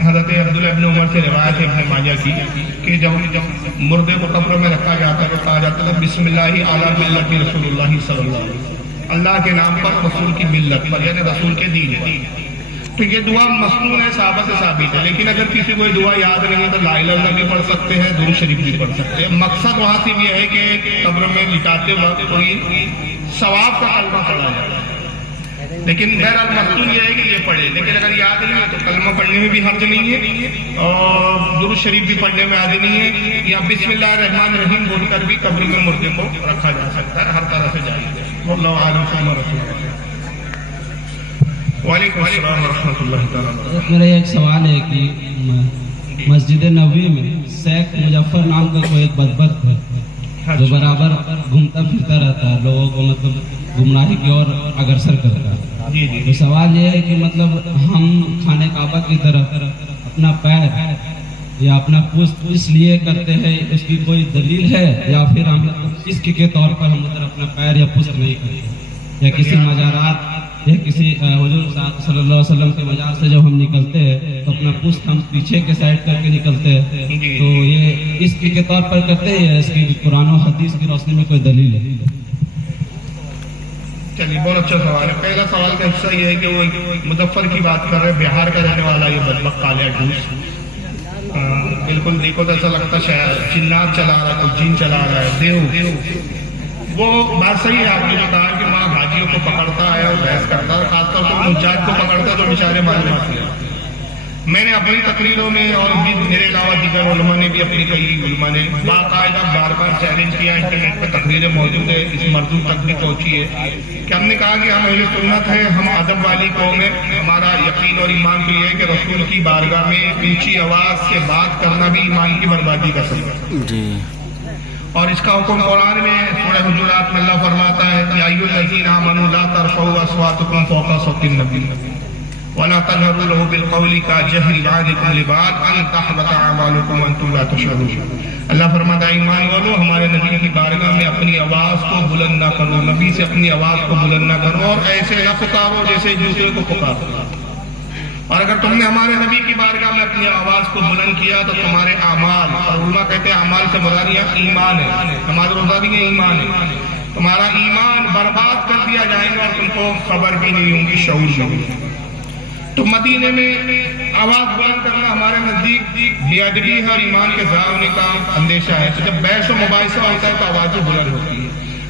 حضرت عبداللہ ابن عمر سے روایت ہے ابن ماجہ کی، کہ جب مردے کو قبر میں رکھا جاتا ہے تو کہا جاتا ہے بسم اللہ علی ملت رسول اللہ صلی اللہ علیہ وسلم، اللہ کے نام پر، رسول کی ملت پر، یعنی رسول کے دین پر۔ تو یہ دعا مسنون ہے، صحابہ سے ثابت ہے، لیکن اگر کسی کو یہ دعا یاد نہیں ہے تو لا الہ الا اللہ بھی پڑھ سکتے ہیں، درود شریف بھی پڑھ سکتے ہیں۔ مقصد وہاں سے یہ ہے کہ قبر میں لٹاتے وقت کوئی ثواب کا کلمہ پڑھا جائے، لیکن بہرحال مقصود یہ ہے کہ یہ پڑھے، لیکن اگر یاد نہیں ہے تو کلمہ پڑھنے میں بھی حرج نہیں ہے، اور درود شریف بھی پڑھنے میں حرج نہیں ہے، یا بسم اللہ الرحمن الرحیم بول کر بھی قبر میں مردے کو رکھا جا سکتا ہے، ہر طرح سے جائز ہے۔ واللہ اعلم ثم رسول۔ وعلیکم السلام ورحمۃ اللہ تعالیٰ۔ میرا ایک سوال ہے کہ مسجد نبوی میں شیخ مظفر نام کا کوئی ایک بدبخت ہے جو برابر گھومتا پھرتا رہتا ہے، لوگوں کو مطلب گمراہی کی اور اگرسر کرتا ہے۔ تو سوال یہ ہے کہ مطلب ہم خانہ کعبہ کی طرف اپنا پیر یا اپنا پشت اس لیے کرتے ہیں، اس کی کوئی دلیل ہے، یا پھر ہم عشق کے طور پر ہم ادھر اپنا پیر یا پشت نہیں کرتے، یا کسی مزارات یا کسی حضور صلی اللہ علیہ وسلم کے مزار سے جب ہم نکلتے ہیں تو اپنا پشت ہم پیچھے کے سائڈ کر کے نکلتے ہیں، تو یہ عشق کے طور پر کرتے ہیں یا اس کی قرآن و حدیث کی روشنی میں کوئی دلیل ہے؟ چلیے بہت اچھا سوال ہے۔ پہلا سوال کا حصہ یہ ہے کہ وہ مظفر کی بات کر رہے ہیں، بہار کا رہنے والا یہ بدبخت کالیا ٹوس، بالکل دیکھو تو ایسا لگتا شاید جنات چلا رہا ہے، کوئی جن چلا رہا ہے، دیو۔ وہ بات صحیح ہے آپ نے جو کہا کہ وہاں حاجیوں کو پکڑتا ہے اور بحث کرتا ہے، خاص طور پر حجاج کو پکڑتا ہے تو بیچارے معلومات لے۔ میں نے اپنی تقریروں میں اور بھی میرے علاوہ دیگر علماء نے بھی اپنی کئی علماء نے باقاعدہ بار بار چیلنج کیا، انٹرنیٹ پہ تقریریں موجود ہے، اس مردود تک بھی پہنچی ہے کہ ہم نے کہا کہ ہم اہل سنت ہیں، ہم ادب والی قوم ہیں، ہمارا یقین اور ایمان تو یہ ہے کہ رسول کی بارگاہ میں اونچی آواز سے بات کرنا بھی ایمان کی بربادی کا سبب ہے، اور اس کا حکم قرآن میں سورہ حجرات میں اللہ فرماتا ہے یا ایھا الذین آمنوا لا ترفعوا اصواتکم فوق صوت النبی ولا تجهروا له بالقول كجهر بعضكم لبعض ان تحبط اعمالكم وانتم لا تشعرون۔ اللہ فرماتا ہے ایمان والو ہمارے نبی کی بارگاہ میں اپنی آواز کو بلند نہ کرو، نبی سے اپنی آواز کو بلند نہ کرو، اور ایسے نہ پکارو جیسے دوسرے کو پکارو، اور اگر تم نے ہمارے نبی کی بارگاہ میں اپنی آواز کو بلند کیا تو تمہارے اعمال، اور علماء کہتے ہیں اعمال سے مراد یہاں ایمان ہے، نماز روزہ بھی ہے ایمان ہے، تمہارا ایمان برباد کر دیا جائے گا اور تم کو خبر بھی نہیں ہوگی، شعور بھی نہیں۔ تو مدینے میں آواز بلند کرنا ہمارے نزدیک بے ادبی ہے اور ایمان کے ضائع ہونے کا اندیشہ ہے۔ تو جب بحث و مباحثہ ہوتا ہے تو آوازیں بلند ہوتی ہے۔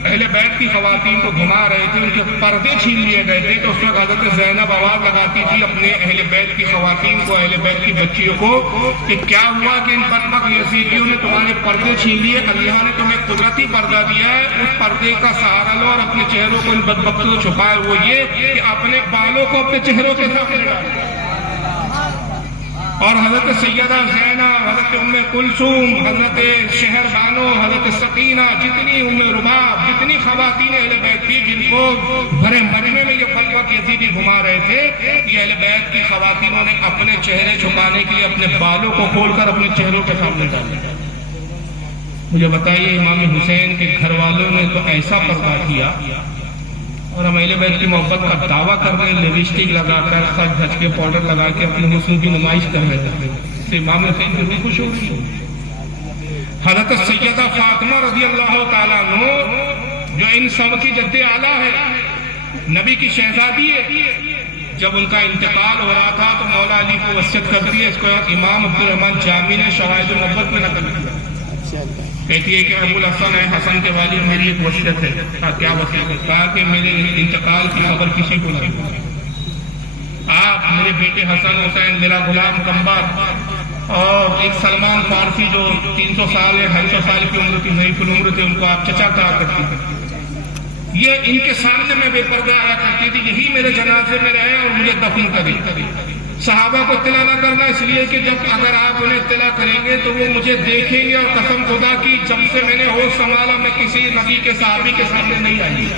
اہل بیت کی خواتین کو گھما رہے تھے، ان کے پردے چھین لیے گئے تھے، تو اس وقت حضرت زینب آواز لگاتی تھی اپنے اہل بیت کی خواتین کو، اہل بیت کی بچیوں کو کہ کیا ہوا کہ ان بدبخت یزیدیوں نے تمہارے پردے چھین لیے، اللہ نے تمہیں قدرتی پردہ دیا ہے، اس پردے کا سہارا لو اور اپنے چہروں کو ان بدبختوں سے چھپائے۔ وہ یہ کہ اپنے بالوں کو اپنے چہروں کے سامنے ڈالو۔ اور حضرت سیدہ زینب، حضرت ام کلثوم، حضرت شہر بانو، حضرت سکینہ، جتنی ام رباب، جتنی خواتین اہل بیت تھی جن کو بھرے مجمع میں یہ بدبخت یزیدی گھما رہے تھے، یہ اہل بیت کی خواتینوں نے اپنے چہرے چھپانے کے لیے اپنے بالوں کو کھول کر اپنے چہروں کے سامنے ڈالے۔ مجھے بتائیے امام حسین کے گھر والوں نے تو ایسا پردہ کیا، اور ہم اہل بیت کی محبت کا دعویٰ کر رہے ہیں، لپسٹک لگا کر، سچ دھج کے، پاؤڈر لگا کے اپنے حسن کی نمائش کر رہے تھے۔ امام حسین کی روح خوش ہو رہی ہے۔ حضرت سیدہ فاطمہ رضی اللہ تعالیٰ عنہ جو ان سب کی جد اعلیٰ ہے، نبی کی شہزادی ہے، جب ان کا انتقال ہو رہا تھا تو مولا علی کو وصیت کرتی ہے، اس کو امام عبدالرحمن جامی نے شواہد النبوت میں نقل کیا، کہتی ہے کہ ابو الحسن ہے، حسن کے والد، میری ایک وصیت ہے۔ کیا وصیت ہے؟ کہا کہ میرے انتقال کی خبر کسی کو نہ دو، آپ میرے بیٹے حسن حسین، میرا غلام کمبر اور ایک سلمان فارسی جو 300 سال یا 250 سال کی عمر کی ضعیف العمر تھے، ان کو آپ چچا کہا کرتی تھی، یہ ان کے سامنے میں بے پردہ آیا کرتی تھی، یہی میرے جنازے میں رہے اور مجھے دفن کرے۔ صحابہ کو اطلاع نہ کرنا، اس لیے کہ جب اگر آپ انہیں اطلاع کریں گے تو وہ مجھے دیکھیں گے، اور قسم خدا کی جب سے میں نے ہوش سنبھالا میں کسی نبی کے صحابی کے سامنے نہیں آئی۔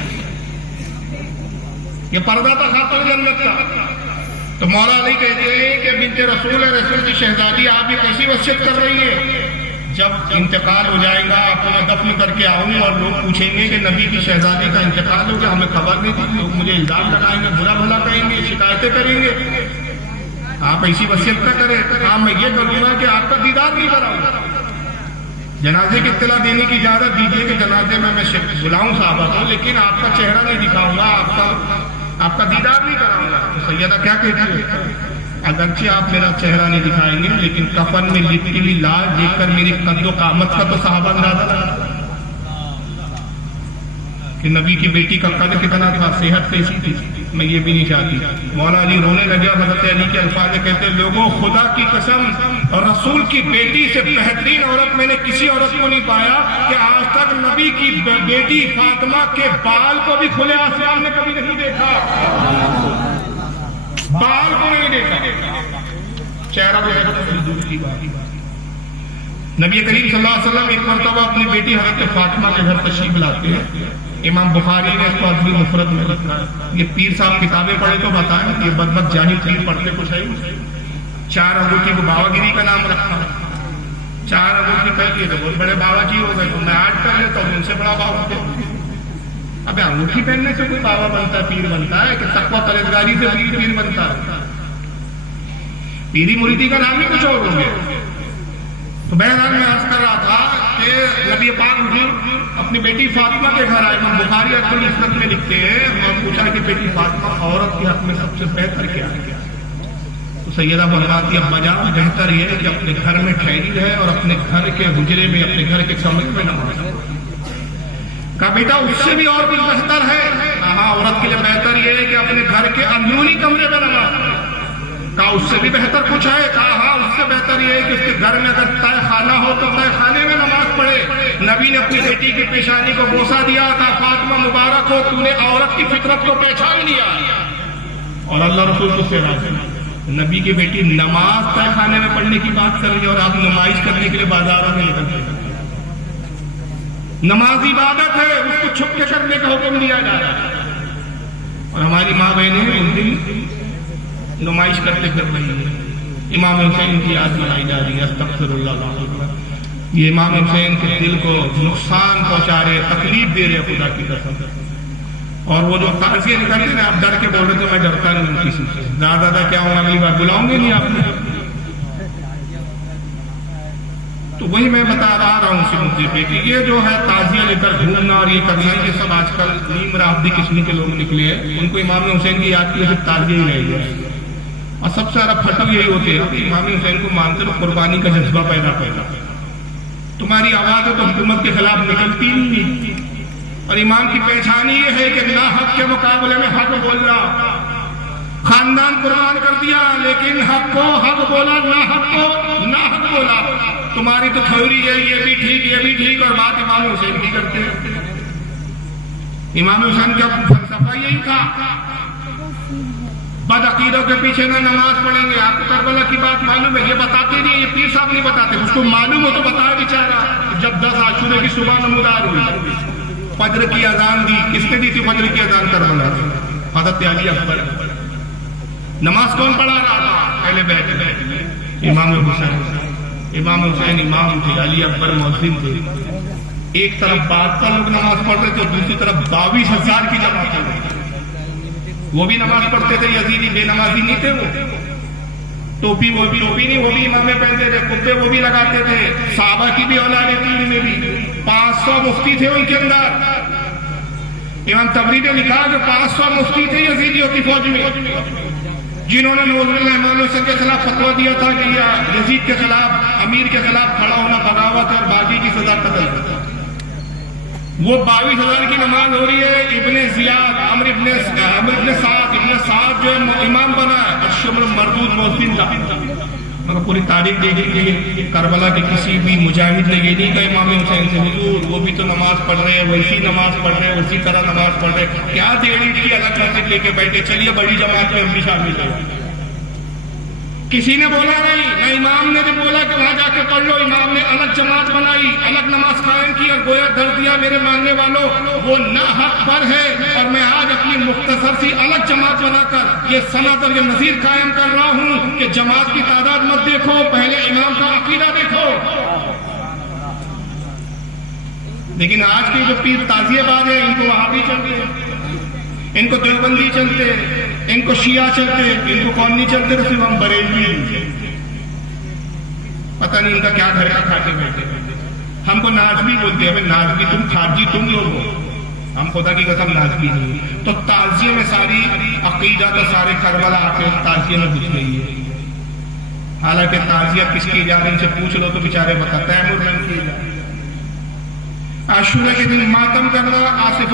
یہ پردہ تھا خاطر جنت کا۔ تو مولا علی کہتے ہیں کہ بنت رسول ہے، رسول کی شہزادی، آپ یہ کیسی وصیت کر رہی ہیں؟ جب انتقال ہو جائے گا آپ کو میں دفن کر کے آؤں اور لوگ پوچھیں گے کہ نبی کی شہزادی کا انتقال ہو گیا، ہمیں خبر نہیں تھی، لوگ مجھے الزام لگائیں گے، برا بھلا کہیں گے، شکایتیں کریں گے۔ آپ ایسی وصیت نہ کریں۔ ہاں میں یہ کروں گا کہ آپ کا دیدار نہیں کراؤں گا، جنازے کی اطلاع دینے کی اجازت دیجیے کہ جنازے میں بلاؤں صحابہ کو، لیکن آپ کا چہرہ نہیں دکھاؤں گا، آپ کا دیدار نہیں کراؤں گا۔ تو سیدہ کیا کہتی ہے؟ اگرچہ آپ میرا چہرہ نہیں دکھائیں گے لیکن کفن میں لپٹی ہوئی لاش دیکھ کر میری قد و قامت کا تو صحابہ اندازہ لگا کہ نبی کی بیٹی کا قد کتنا تھا، صحت کیسی تھی، میں یہ بھی نہیں چاہتی۔ مولا علی رونے لگے اور حضرت علی کے الفاظ کہتے ہیں، لوگوں خدا کی قسم اور رسول کی بیٹی سے بہترین عورت میں نے کسی عورت کو نہیں پایا کہ آج تک نبی کی بیٹی فاطمہ کے بال کو بھی کھلے آسمان میں کبھی نہیں دیکھا، بال کو نہیں دیکھا، چہرہ بھی دور کی بات۔ نبی کریم صلی اللہ علیہ وسلم ایک مرتبہ اپنی بیٹی حضرت فاطمہ کے گھر تشریف لاتے ہیں۔ امام بخاری نے اس کو ادب المفرد میں لکھا ہے۔ یہ پیر صاحب کتابیں پڑھے تو بتائیں، یہ بدبخت جاہل پیر پڑھتے کچھ ہے، 4 انگوٹھی کو بابا گیری کا نام رکھا، 4 انگوٹھی کہہ دیے تو بہت بڑے بابا جی ہو گئے، تو میں 8 کر لیتا ہوں، ان سے بڑا بابا تھے۔ اب انگوٹھی پہننے سے کوئی بابا بنتا ہے، پیر بنتا ہے، کہ تقویٰ پرہیزگاری سے پیر بنتا ہے؟ پیری مریدی کا نام ہی کچھ اور ہو گیا۔ تو بہرحال میں عرض کر رہا تھا کہ نبی پاک حضور اپنی بیٹی فاطمہ کے گھر آئے۔ امام بخاری ادب المفرد میں لکھتے ہیں اور پوچھا کہ بیٹی فاطمہ عورت کے حق میں سب سے بہتر کیا ہے؟ تو سیدہ فرماتی ابا جان بہتر یہ ہے کہ اپنے گھر میں ٹھہری رہے اور اپنے گھر کے حجرے میں، اپنے گھر کے کمرے میں نماز پڑھے۔ کہا بیٹا اس سے بھی اور کچھ بہتر ہے؟ ہاں عورت کے لیے بہتر یہ ہے کہ اپنے گھر کے اندرونی کمرے میں نماز پڑھے۔ کہا اس سے بھی بہتر کچھ ہے؟ کہا ہاں اس سے بہتر یہ ہے کہ اس کے گھر میں اگر طے خانہ ہو تو طے خانے میں نماز پڑھے۔ نبی نے اپنی بیٹی کی پیشانی کو بوسہ دیا، کہا فاطمہ مبارک ہو، تو نے عورت کی فطرت کو پہچان لیا اور اللہ رسول کو سے راضی۔ نبی کی بیٹی نماز طے خانے میں پڑھنے کی بات کر رہی ہے اور آپ نمائش کرنے کے لیے بازاروں میں نکلتے ہیں۔ نماز عبادت ہے، اس کو چھپ کے کرنے کا حکم دیا جا رہا ہے، اور ہماری ماں بہنیں ان دن نمائش کرتے پھر رہی ہے۔ امام حسین کی یاد منائی جا رہی ہے، استغفر اللہ۔ یہ امام حسین کے دل کو نقصان پہنچا رہے، تکلیف دے رہے خدا کی قسم۔ اور وہ جو تعزیے نکلتے ہیں آپ ڈر کے بول رہے تھے، میں ڈرتا نہیں ہوں کسی سے، زیادہ کیا ہوں اگلی بار بلاؤں گے نہیں آپ نے۔ تو وہی میں بتا رہا ہوں اسی مدعے پہ کہ یہ جو ہے تعزیہ لے کر گھومنا اور یہ کرنا، یہ سب آج کل نیم رافضی قسم کے لوگ نکلے ہیں، ان کو امام حسین کی یاد کی صرف تعزیہ ہی رہ گیا۔ اور سب سے زیادہ پھٹک یہی ہوتے ہیں کہ امام حسین کو مانتے تو قربانی کا جذبہ پیدا۔ تمہاری آواز تو حکومت کے خلاف نکلتی نہیں، اور امام کی پہچان یہ ہے کہ نا حق کے مقابلے میں حق بولنا. خاندان قربان کر دیا لیکن حق کو حق بولا, نا حق کو نا حق بولا. تمہاری تو تھیوری ہے یہ بھی ٹھیک یہ بھی ٹھیک, اور بات امام حسین کی کرتے ہیں. امام حسین کا فلسفہ یہی تھا, بد عقیدوں کے پیچھے نہ نماز پڑھیں گے. آپ کو کربلا کی بات معلوم ہے, یہ بتاتے نہیں, یہ پیر صاحب نہیں بتاتے, اس کو معلوم ہو تو بتایا بیچارہ. جب 10 عاشورے کی صبح نمودار ہوئی, فجر کی اذان دی, کس نے دی تھی فجر کی اذان؟ کربلا حضرت علی اکبر. نماز کون پڑھا رہا تھا؟ پہلے بیٹھ امام حسین. امام حسین امام تھے, علی اکبر مؤذن تھے. ایک طرف 72 لوگ نماز پڑھ رہے تھے اور دوسری طرف 22,000 کی جماعت ہے. وہ بھی نماز پڑھتے تھے, یزیدی بے نمازی نہیں تھے. وہ ٹوپی وہ بھی نہیں, وہ بھی امامیں پہنتے تھے, کبے وہ بھی لگاتے تھے. صحابہ کی بھی اولاد تین میں بھی 500 مفتی تھے ان کے اندر. امام تبری نے لکھا کہ 500 مفتی تھے یزیدیوں کی فوج میں, جنہوں نے نوز اللہ امام حسین کے خلاف فتویٰ دیا تھا کہ یزید کے خلاف, امیر کے خلاف کھڑا ہونا بغاوت اور باقی کی سزا قتل. وہ 22,000 کی نماز ہو رہی ہے. ابن زیاد, عمر ابن سعد جو امام بنا ہے, الشمر مردود مؤذن تھا. مگر پوری تاریخ دیکھیں گے کربلا کے کسی بھی مجاہد نے یہ نہیں کہا امام حسین سے حضور وہ بھی تو نماز پڑھ رہے ہیں, ویسی نماز پڑھ رہے ہیں, اسی طرح نماز پڑھ رہے ہیں, کیا دیڑھی کی الگ مسجد لے کے بیٹھے, چلیے بڑی جماعت میں ہم بھی شامل ہیں. کسی نے بولا نہیں, نہ امام نے جو بولا کہ وہاں جا کے پڑھ لو. امام نے الگ جماعت بنائی, الگ نماز قائم کی اور گویا در دیا میرے ماننے والوں وہ نا حق پر ہے, اور میں آج اپنی مختصر سی الگ جماعت بنا کر یہ سند اور یہ نظیر قائم کر رہا ہوں کہ جماعت کی تعداد مت دیکھو, پہلے امام کا عقیدہ دیکھو. لیکن آج کے جو پیر تازیہ باز ہیں ان کو وہابی چلتے ہیں, ان کو دیوبندی چلتے, ان کو شیعہ چلتے, ان کو کون نہیں چلتے, تو صرف ہم بریلوی. پتہ نہیں ان کا کیا گھر کا کھاتے بیٹھے. ہم کو نازمی بولتے ہیں, ہمیں نازمی, تم خارجی تم لوگ ہو, ہم خدا کی قسم نازمی نہیں. تو تعزیے میں ساری عقیدہ تو سارے کربلا آ کے تعزیے میں گھس گئی ہے. حالانکہ تعزیہ کس کی ایجاد, ان سے پوچھ لو تو بیچارے بتاتے ہیں. عاشورہ کے دن ماتم کرنا, آصف